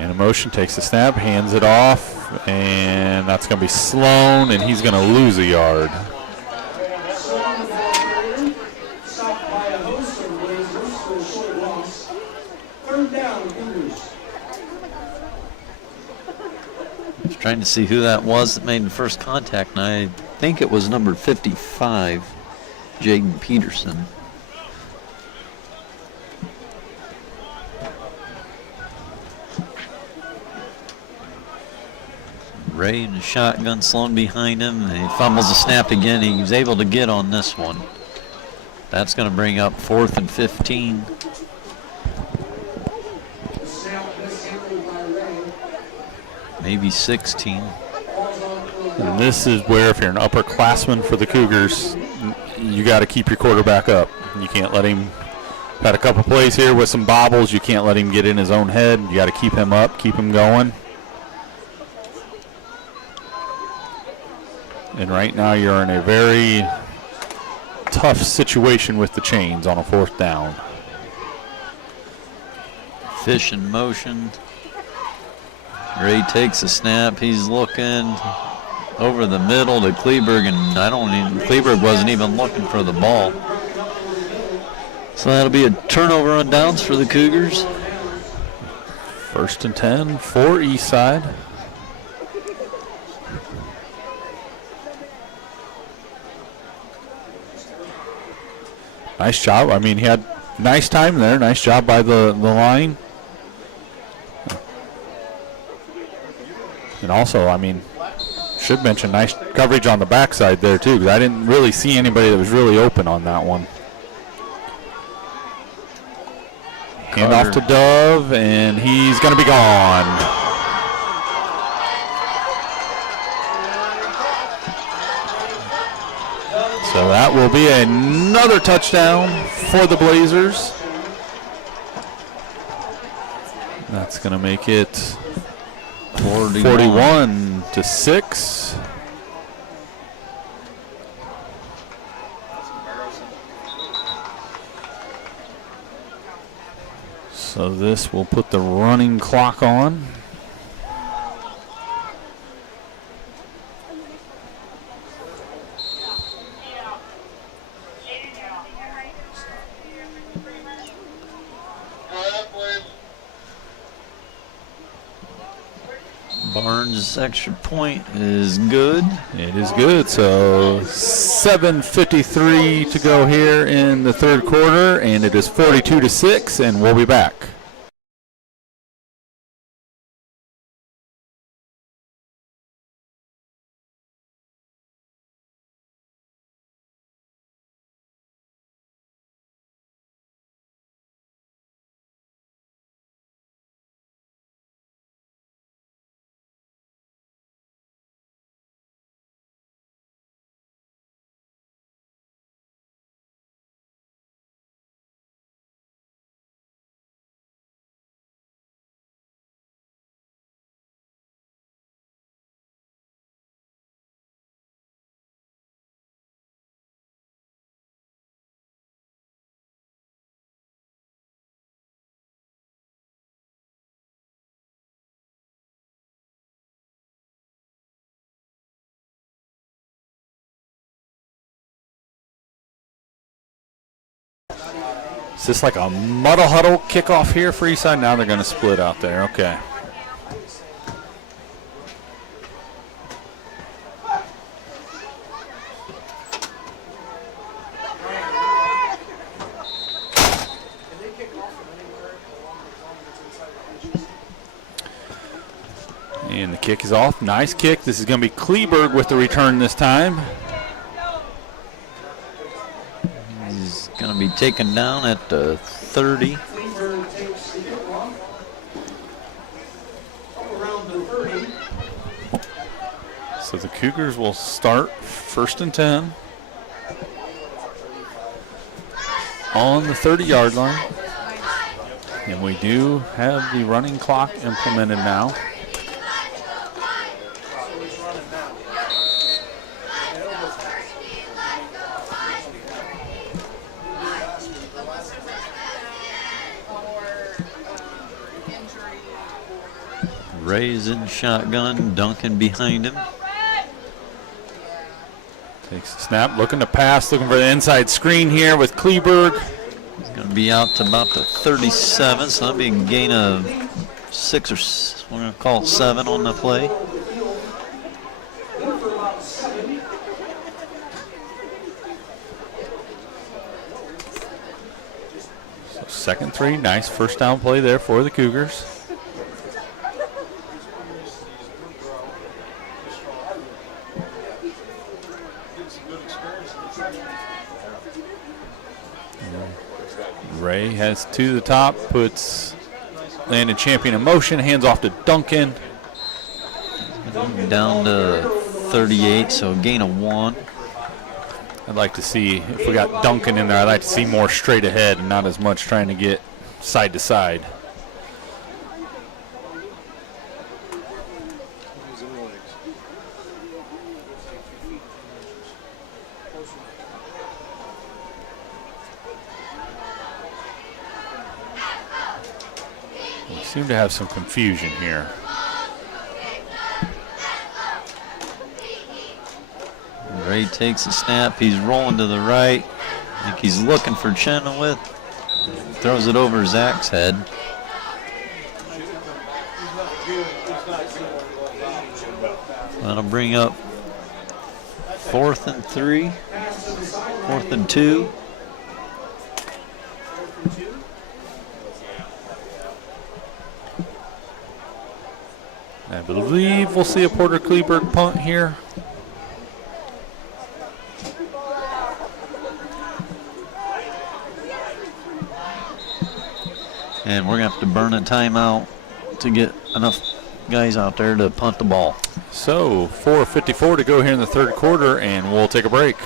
And a motion, takes the snap, hands it off, and that's going to be Sloan, and he's going to lose a yard. Just trying to see who that was that made the first contact, and I think it was number 55, Jaden Peterson. Ray in the shotgun, Sloan behind him. He fumbles the snap again. He was able to get on this one. That's going to bring up 4th and 15. Maybe 16. And this is where, if you're an upperclassman for the Cougars, you got to keep your quarterback up. You can't let him. Had a couple plays here with some bobbles. You can't let him get in his own head. You got to keep him up, keep him going. And right now you're in a very tough situation with the chains on a 4th down. Fish in motion. Ray takes a snap. He's looking over the middle to Kleberg, and Kleberg wasn't even looking for the ball. So that'll be a turnover on downs for the Cougars. 1st and 10 for Eastside. Nice job. I mean, he had nice time there. Nice job by the line. And also, I mean, should mention nice coverage on the backside there, too, because I didn't really see anybody that was really open on that one. Hand off to Dove, and he's going to be gone. So that will be another touchdown for the Blazers. That's going to make it 41-6. So this will put the running clock on. Orange's extra point is good. It is good. So 7:53 to go here in the third quarter, and it is 42-6, and we'll be back. Is this like a muddle huddle kickoff here for Eastside? Now they're going to split out there. Okay. And the kick is off. Nice kick. This is going to be Kleberg with the return this time. He's going to be taken down at the 30. So the Cougars will start 1st and 10 on the 30-yard line. And we do have the running clock implemented now. Ray's in shotgun, Duncan behind him. Takes the snap, looking to pass, looking for the inside screen here with Kleberg. He's going to be out to about the 37, so that'll be a gain of 6 or we're going to call it 7 on the play. So 2nd 3, nice first down play there for the Cougars. Ray has to the top, puts Landon Champion in motion, hands off to Duncan. Down to 38, so a gain of 1. I'd like to see, if we got Duncan in there, I'd like to see more straight ahead and not as much trying to get side to side. We seem to have some confusion here. Ray takes a snap. He's rolling to the right. I think he's looking for Chenoweth. Throws it over Zach's head. That'll bring up 4th and 3. 4th and 2. I believe we'll see a Porter Kleberg punt here. And we're going to have to burn a timeout to get enough guys out there to punt the ball. So 4:54 to go here in the third quarter, and we'll take a break.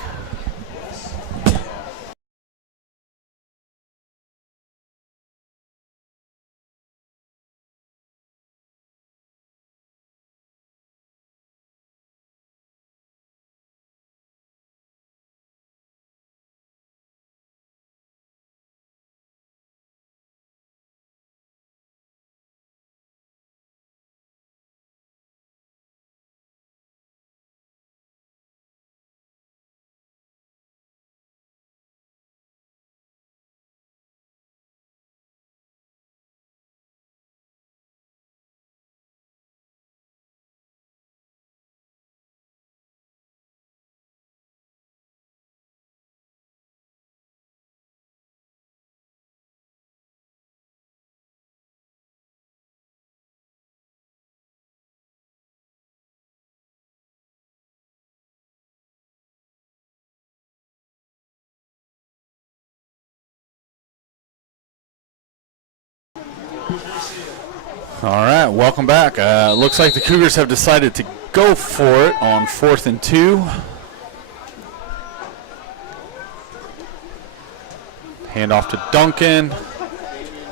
All right, welcome back. Looks like the Cougars have decided to go for it on 4th and 2. Hand off to Duncan.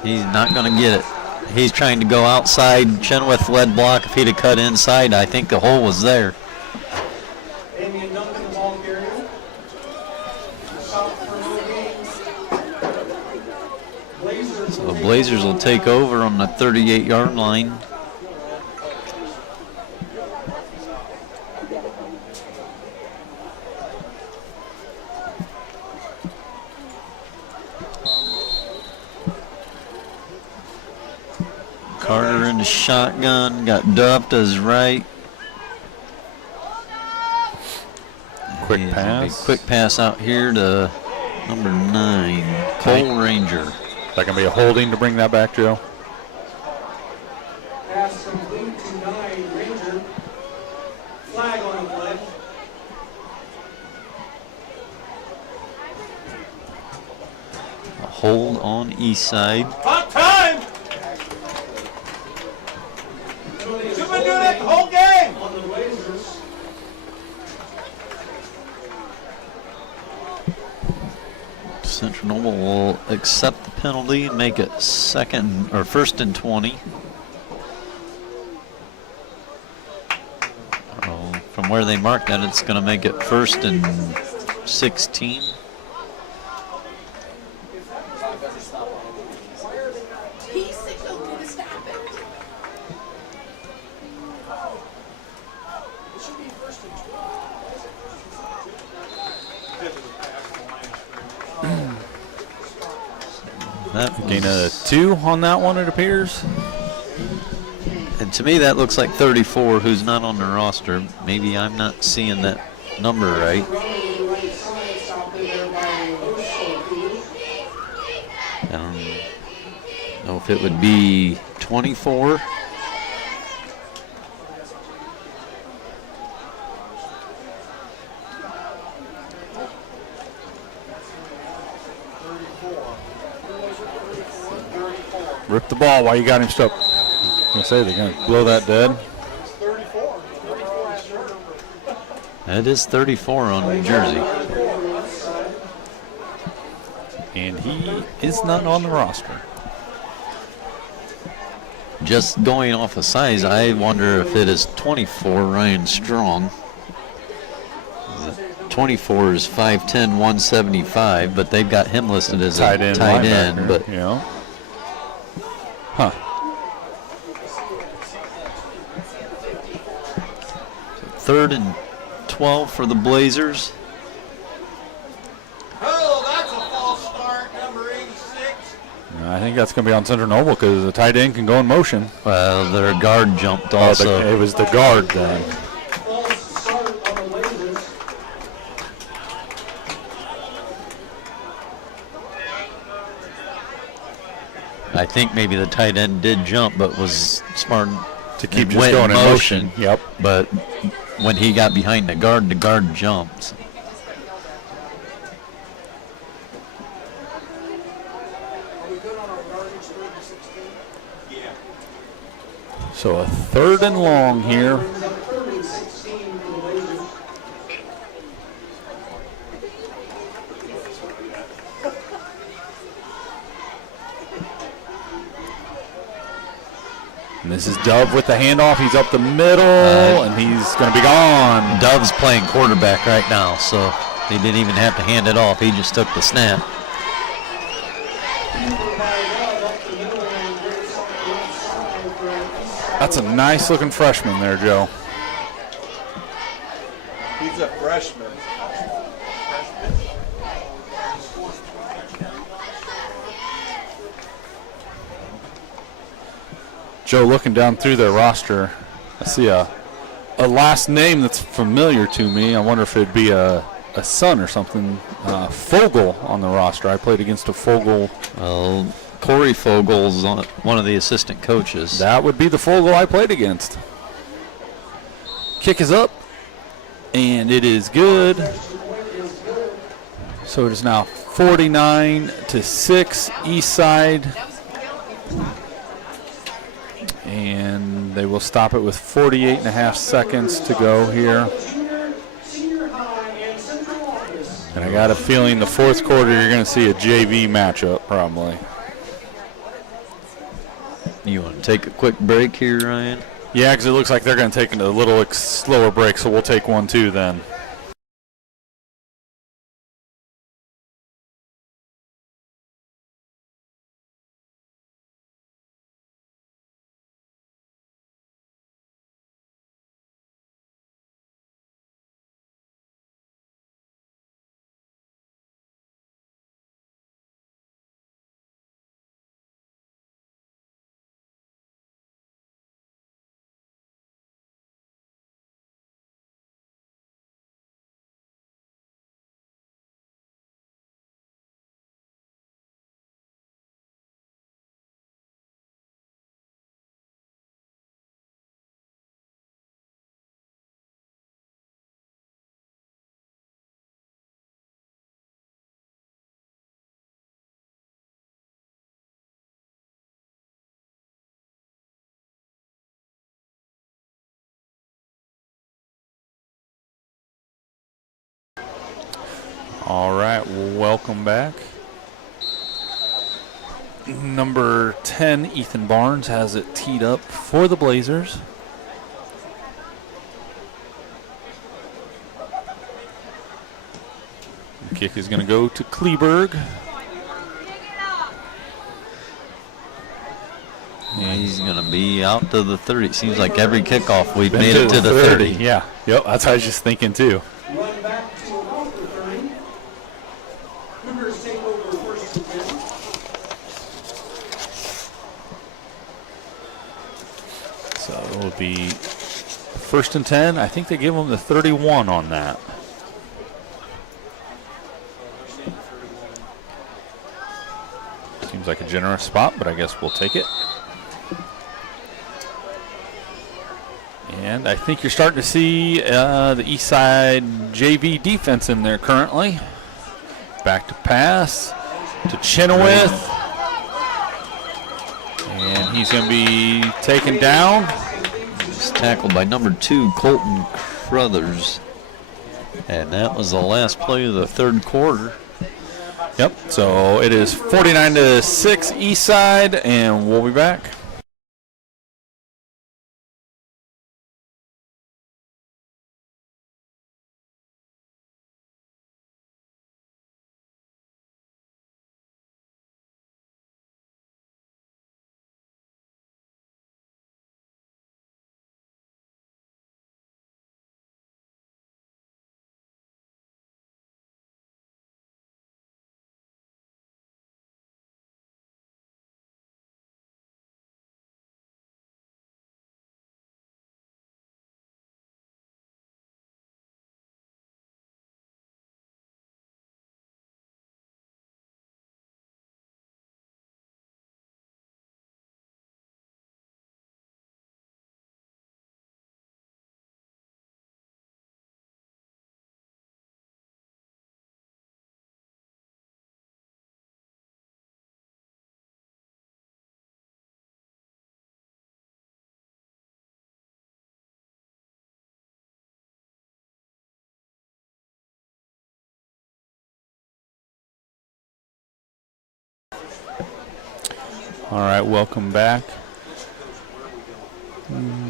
He's not going to get it. He's trying to go outside. Chenoweth led block. If he'd have cut inside, I think the hole was there. Damian Duncan, the ball carrier. Stop for no gain. Blazers. So the Blazers will take over on the 38-yard line. Carter in the shotgun, got Duff to his right. Quick And pass. a quick pass out here to number 9, Cole Ranger. Is that going to be a holding to bring that back, Joe? Pass complete to 9, Ranger. Flag on the play. A hold on Eastside. Hot time! You've been doing that the whole game! On the Blazers. Central Noble will accept the penalty and make it 1st and 20. From where they marked that, it's going to make it 1st and 16. Gain a 2 on that one, it appears. And to me, that looks like 34, who's not on the roster. Maybe I'm not seeing that number right. I don't know if it would be 24. Rip the ball while you got him stuck. I'm going to say they're going to blow that dead. That is 34 on New Jersey. And he is not on the roster. Just going off of size, I wonder if it is 24 Ryan Strong. 24 is 5'10", 175, but they've got him listed as tight a end. tight end. But yeah. Huh. Third and 12 for the Blazers. Oh, that's a false start, number 86. I think that's going to be on Central Noble because the tight end can go in motion. Well, their guard jumped also. It was the guard then. False start on the Blazers. I think maybe the tight end did jump, but was smart To keep and just went going in motion. Yep. But when he got behind the guard jumped. So a 3rd and long here. And this is Dove with the handoff. He's up the middle, and he's going to be gone. Dove's playing quarterback right now, so he didn't even have to hand it off. He just took the snap. That's a nice-looking freshman there, Joe. He's a freshman. Joe, looking down through their roster, I see a last name that's familiar to me. I wonder if it'd be a son or something. Fogel on the roster. I played against a Fogel. Well, Corey Fogel's one of the assistant coaches. That would be the Fogel I played against. Kick is up, and it is good. So it is now 49-6, Eastside. will stop it with 48.5 seconds to go here. And I got a feeling the fourth quarter you're going to see a JV matchup probably. You want to take a quick break here, Ryan? Yeah, because it looks like they're going to take a little slower break, so we'll take one too then. All right, welcome back. Number 10, Ethan Barnes, has it teed up for the Blazers. The kick is going to go to Kleberg. And he's going to be out to the 30. It seems like every kickoff we've made it to the 30. Yeah, yep, that's what I was just thinking too. Run back to about the 30. Cougars take over first and 10. So it will be first and 10. I think they give them the 31 on that. Seems like a generous spot, but I guess we'll take it. And I think you're starting to see the Eastside JV defense in there currently. Back to pass to Chenoweth. And he's going to be taken down. He's tackled by number 2, Colton Crothers. And that was the last play of the third quarter. Yep, so it is 49-6 Eastside, and we'll be back. All right, welcome back.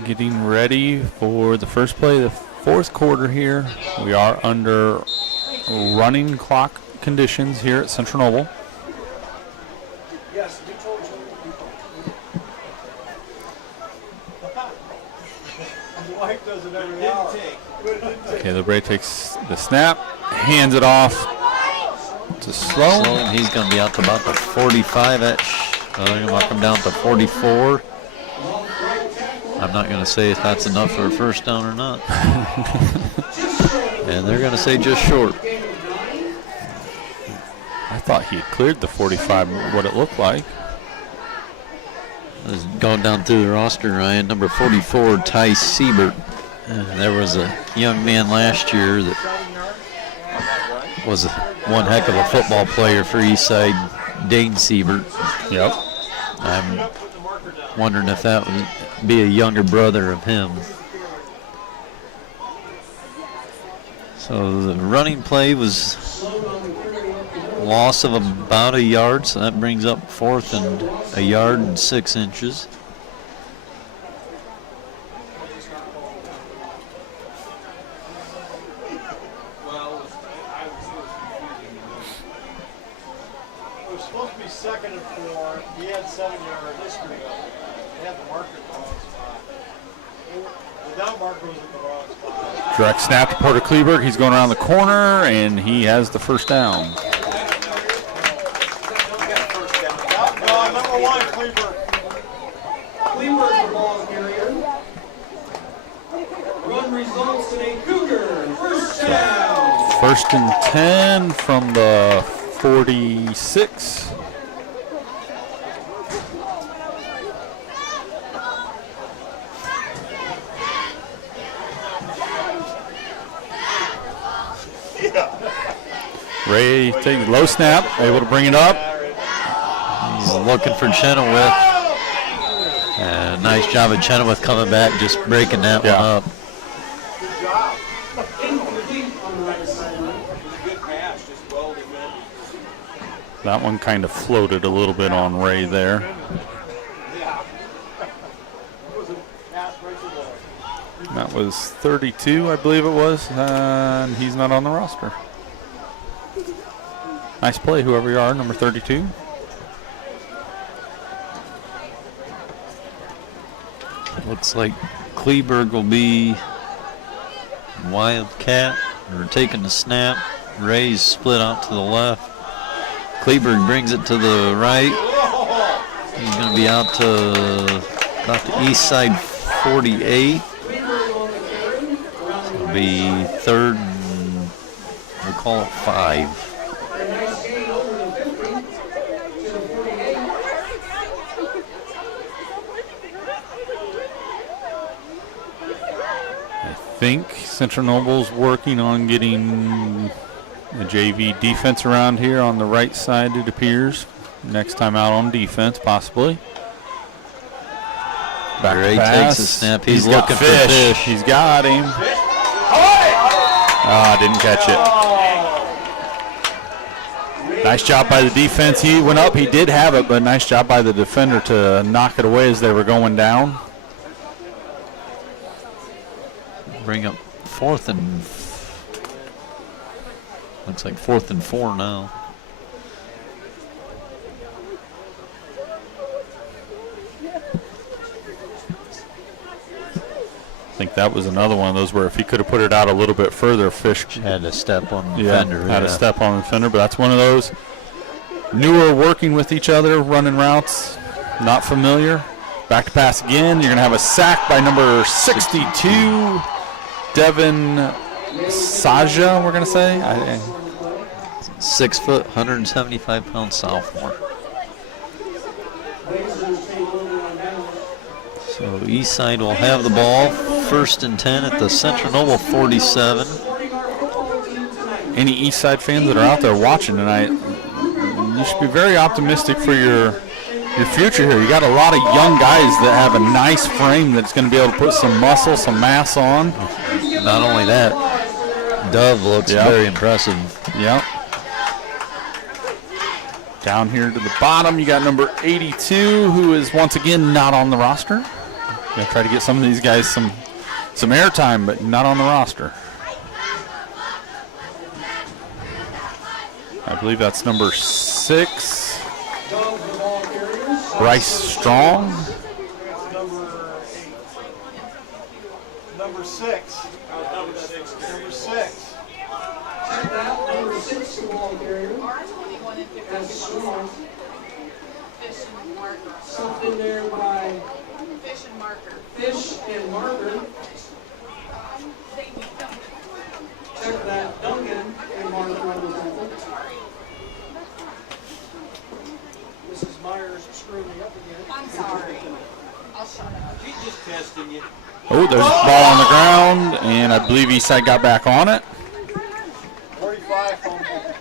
Getting ready for the first play of the fourth quarter here. We are under running clock conditions here at Central Noble. Yes, we told you. The wife does it every hour. Caleb Bray takes the snap, hands it off to Sloan. Sloan, he's going to be out to about the 45 at. They're going to mark him down to 44. I'm not going to say if that's enough for a first down or not. And they're going to say just short. I thought he had cleared the 45, what it looked like. Going down through the roster, Ryan, number 44, Ty Siebert. There was a young man last year that was one heck of a football player for Eastside, Dane Siebert. Yep. I'm wondering if that be a younger brother of him. So the running play was loss of about a yard, so that brings up 4th and a yard and 6 inches. It was supposed to be 2nd and 4. He had 7-yard history of it. They had the marker in the wrong spot. The down marker was in the wrong spot. Direct snap to Porter Kleberg. He's going around the corner, and he has the first down. Number 1, Kleberg. Kleberg the ball carrier. Run results today, Cougar, first down. 1st and 10 from the 46. Ray takes low snap, able to bring it up. He's looking for Chenoweth. And nice job of Chenoweth coming back, just breaking that one up. Incomplete on the right sideline. Good pass, just welded in. That one kind of floated a little bit on Ray there. Yeah. It was a pass right to the. That was 32, I believe it was, and he's not on the roster. Nice play, whoever you are, number 32. Looks like Kleberg will be Wildcat, or taking the snap. Ray's split out to the left. Kleberg brings it to the right. He's going to be out to about the Eastside 48. It'll be 3rd and we'll call it 5. Nice gain over the 50 to the 48. I think Central Noble's working on getting the JV defense around here on the right side, it appears. Next time out on defense, possibly. Back Ray pass. takes a snap. He's He's looking got for fish. He's got him. Didn't catch it. Nice job by the defense. He went up. He did have it, but nice job by the defender to knock it away as they were going down. Bring up 4th and looks like 4th and 4 now. I think that was another one of those where if he could have put it out a little bit further, Fish Had to step on the had defender. a step on the defender. But that's one of those newer working with each other, running routes, not familiar. Back to pass again. You're going to have a sack by number 62, Devin Saja, we're going to say. 6 foot, 175-pound sophomore. So Eastside will have the ball. 1st and 10 at the Central Noble 47. Any Eastside fans that are out there watching tonight, you should be very optimistic for your future here. You got a lot of young guys that have a nice frame that's going to be able to put some muscle, some mass on. Not only that, Dove looks very impressive. Yep. Down here to the bottom, you got number 82, who is once again not on the roster. Gonna try to get some of these guys some airtime, but not on the roster. I believe that's number 6, Bryce Strong. Number 6. Number 6. Number 6, the ball carrier. That's Shawn. Something there by Fish and marker. Fish and Marker. Check that, Duncan and Marker on the tackle. Mrs. Myers screwed me up again. I'm sorry. I'll shut up. He's just testing you. Oh, there's a ball on the ground, and I believe Eastside got back on it. 45 fumble.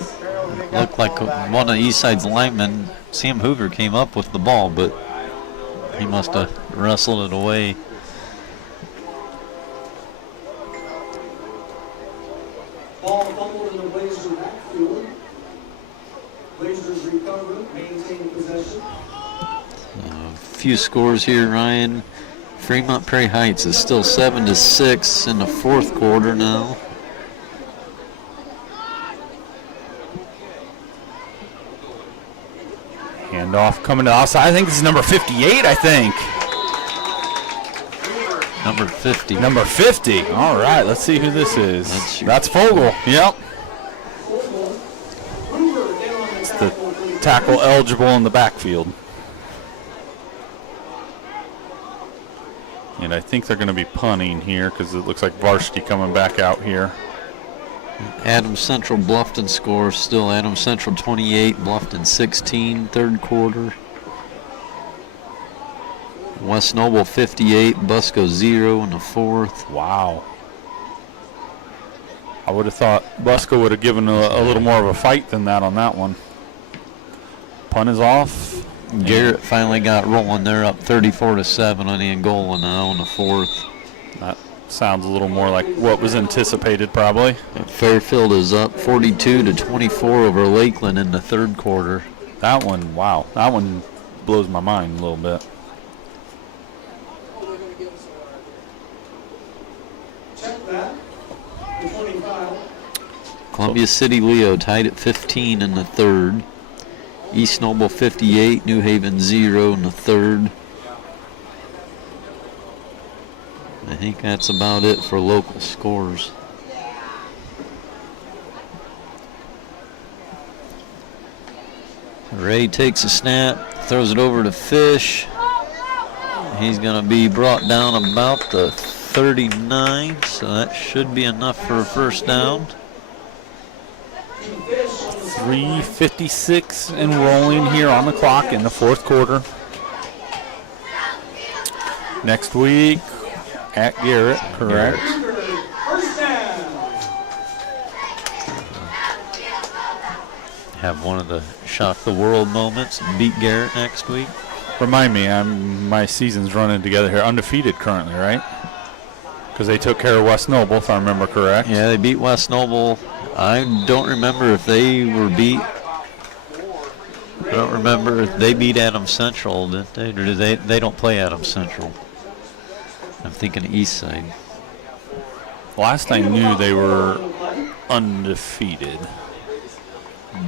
Apparently they Looked like one of Eastside's linemen, Sam Hoover, came up with the ball, but he must have wrestled it away. Ball fumbled in the Blazer backfield. Blazers recover, maintain possession. A few scores here, Ryan. Fremont Prairie Heights is still 7-6 in the fourth quarter now. Handoff coming to the outside. I think this is number 58, I think. Number 50. Number 50. All right, let's see who this is. That's Fogel. Yep. It's the tackle eligible in the backfield. And I think they're going to be punting here because it looks like Varsity coming back out here. Adams Central Bluffton scores still Adams Central 28, Bluffton 16, third quarter. West Noble 58, Busco 0 in the fourth. Wow. I would have thought Busco would have given a little more of a fight than that on that one. Punt is off. Garrett finally got rolling. They're up 34-7 on the Angola now in the fourth. That sounds a little more like what was anticipated, probably. Fairfield is up 42-24 over Lakeland in the third quarter. That one, wow. That one blows my mind a little bit. Check that. Returning foul. Columbia City Leo tied at 15 in the third. East Noble 58, New Haven 0 in the third. I think that's about it for local scores. Ray takes a snap, throws it over to Fish. He's going to be brought down about the 39, so that should be enough for a first down. 3:56 and rolling here on the clock in the fourth quarter. Next week at Garrett, correct? First down. Have one of the shock the world moments and beat Garrett next week. Remind me, my season's running together here. Undefeated currently, right? Because they took care of West Noble, if I remember correct. Yeah, they beat West Noble. I don't remember if they were beat. I don't remember if they beat Adams Central, didn't they? Or did they don't play Adams Central. I'm thinking Eastside. Last I knew they were undefeated.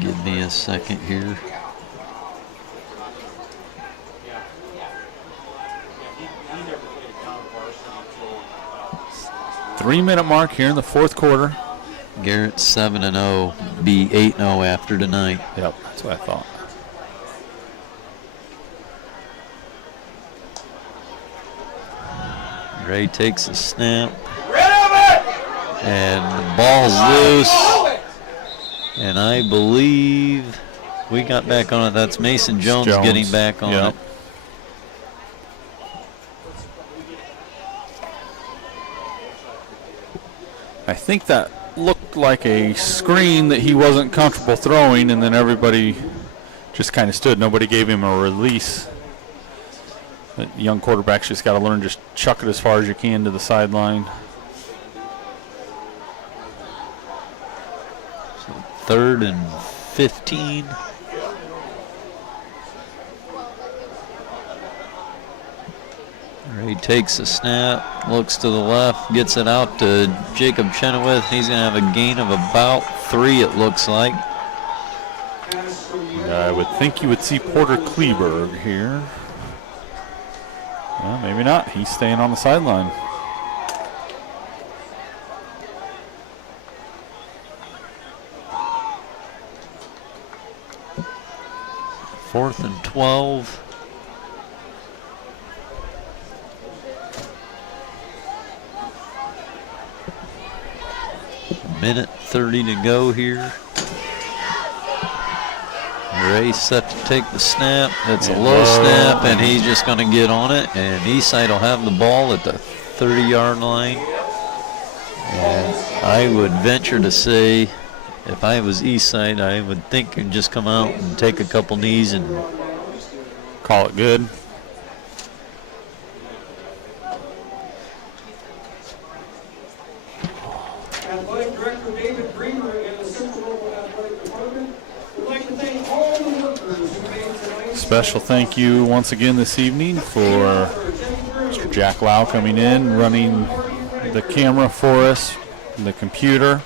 Give me a second here. Three-minute mark here in the fourth quarter. Garrett 7-0, be 8-0 after tonight. Yep, that's what I thought. Ray takes a snap. And the ball's loose. And I believe we got back on it. That's Mason Jones getting back on it. I think that looked like a screen that he wasn't comfortable throwing, and then everybody just kind of stood. Nobody gave him a release. But young quarterbacks just got to learn, just chuck it as far as you can to the sideline. So 3rd and 15. Ray takes a snap, looks to the left, gets it out to Jacob Chenoweth. He's going to have a gain of about 3, it looks like. I would think you would see Porter Kleberg here. Well, maybe not. He's staying on the sideline. Fourth and 12. Minute 30 to go here. Ray set to take the snap. It's a low snap, and he's just going to get on it. And Eastside will have the ball at the 30-yard line. And I would venture to say if I was Eastside, I would think and just come out and take a couple knees and Call it good. Athletic Director David Bremer and the Central Local Athletic Department would like to thank all the workers who made tonight. Special thank you once again this evening for Mr. Jack Lau coming in, running the camera for us, the computer.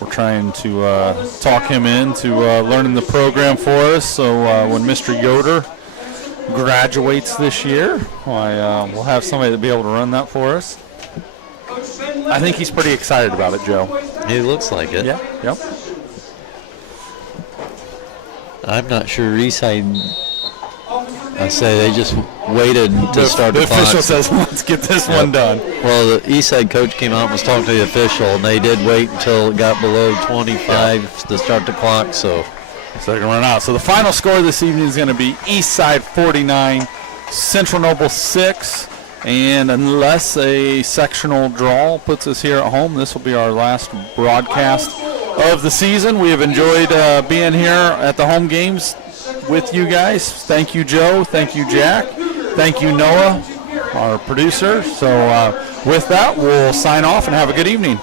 We're trying to talk him into learning the program for us, so when Mr. Yoder graduates this year, we'll have somebody to be able to run that for us. I think he's pretty excited about it, Joe. it looks like it. Yeah, yep. I'm not sure Eastside. I say they just waited to start the The clock. official says, let's get this one done. Well, the Eastside coach came out and was talking to the official, and they did wait until it got below 25 to start the clock. So So they're going to run out. So the final score this evening is going to be Eastside 49, Central Noble 6. And unless a sectional draw puts us here at home, this will be our last broadcast of the season. We have enjoyed being here at the home games with you guys. Thank you, Joe. Thank you, Jack. Thank you, Noah, our producer. So with that, we'll sign off and have a good evening.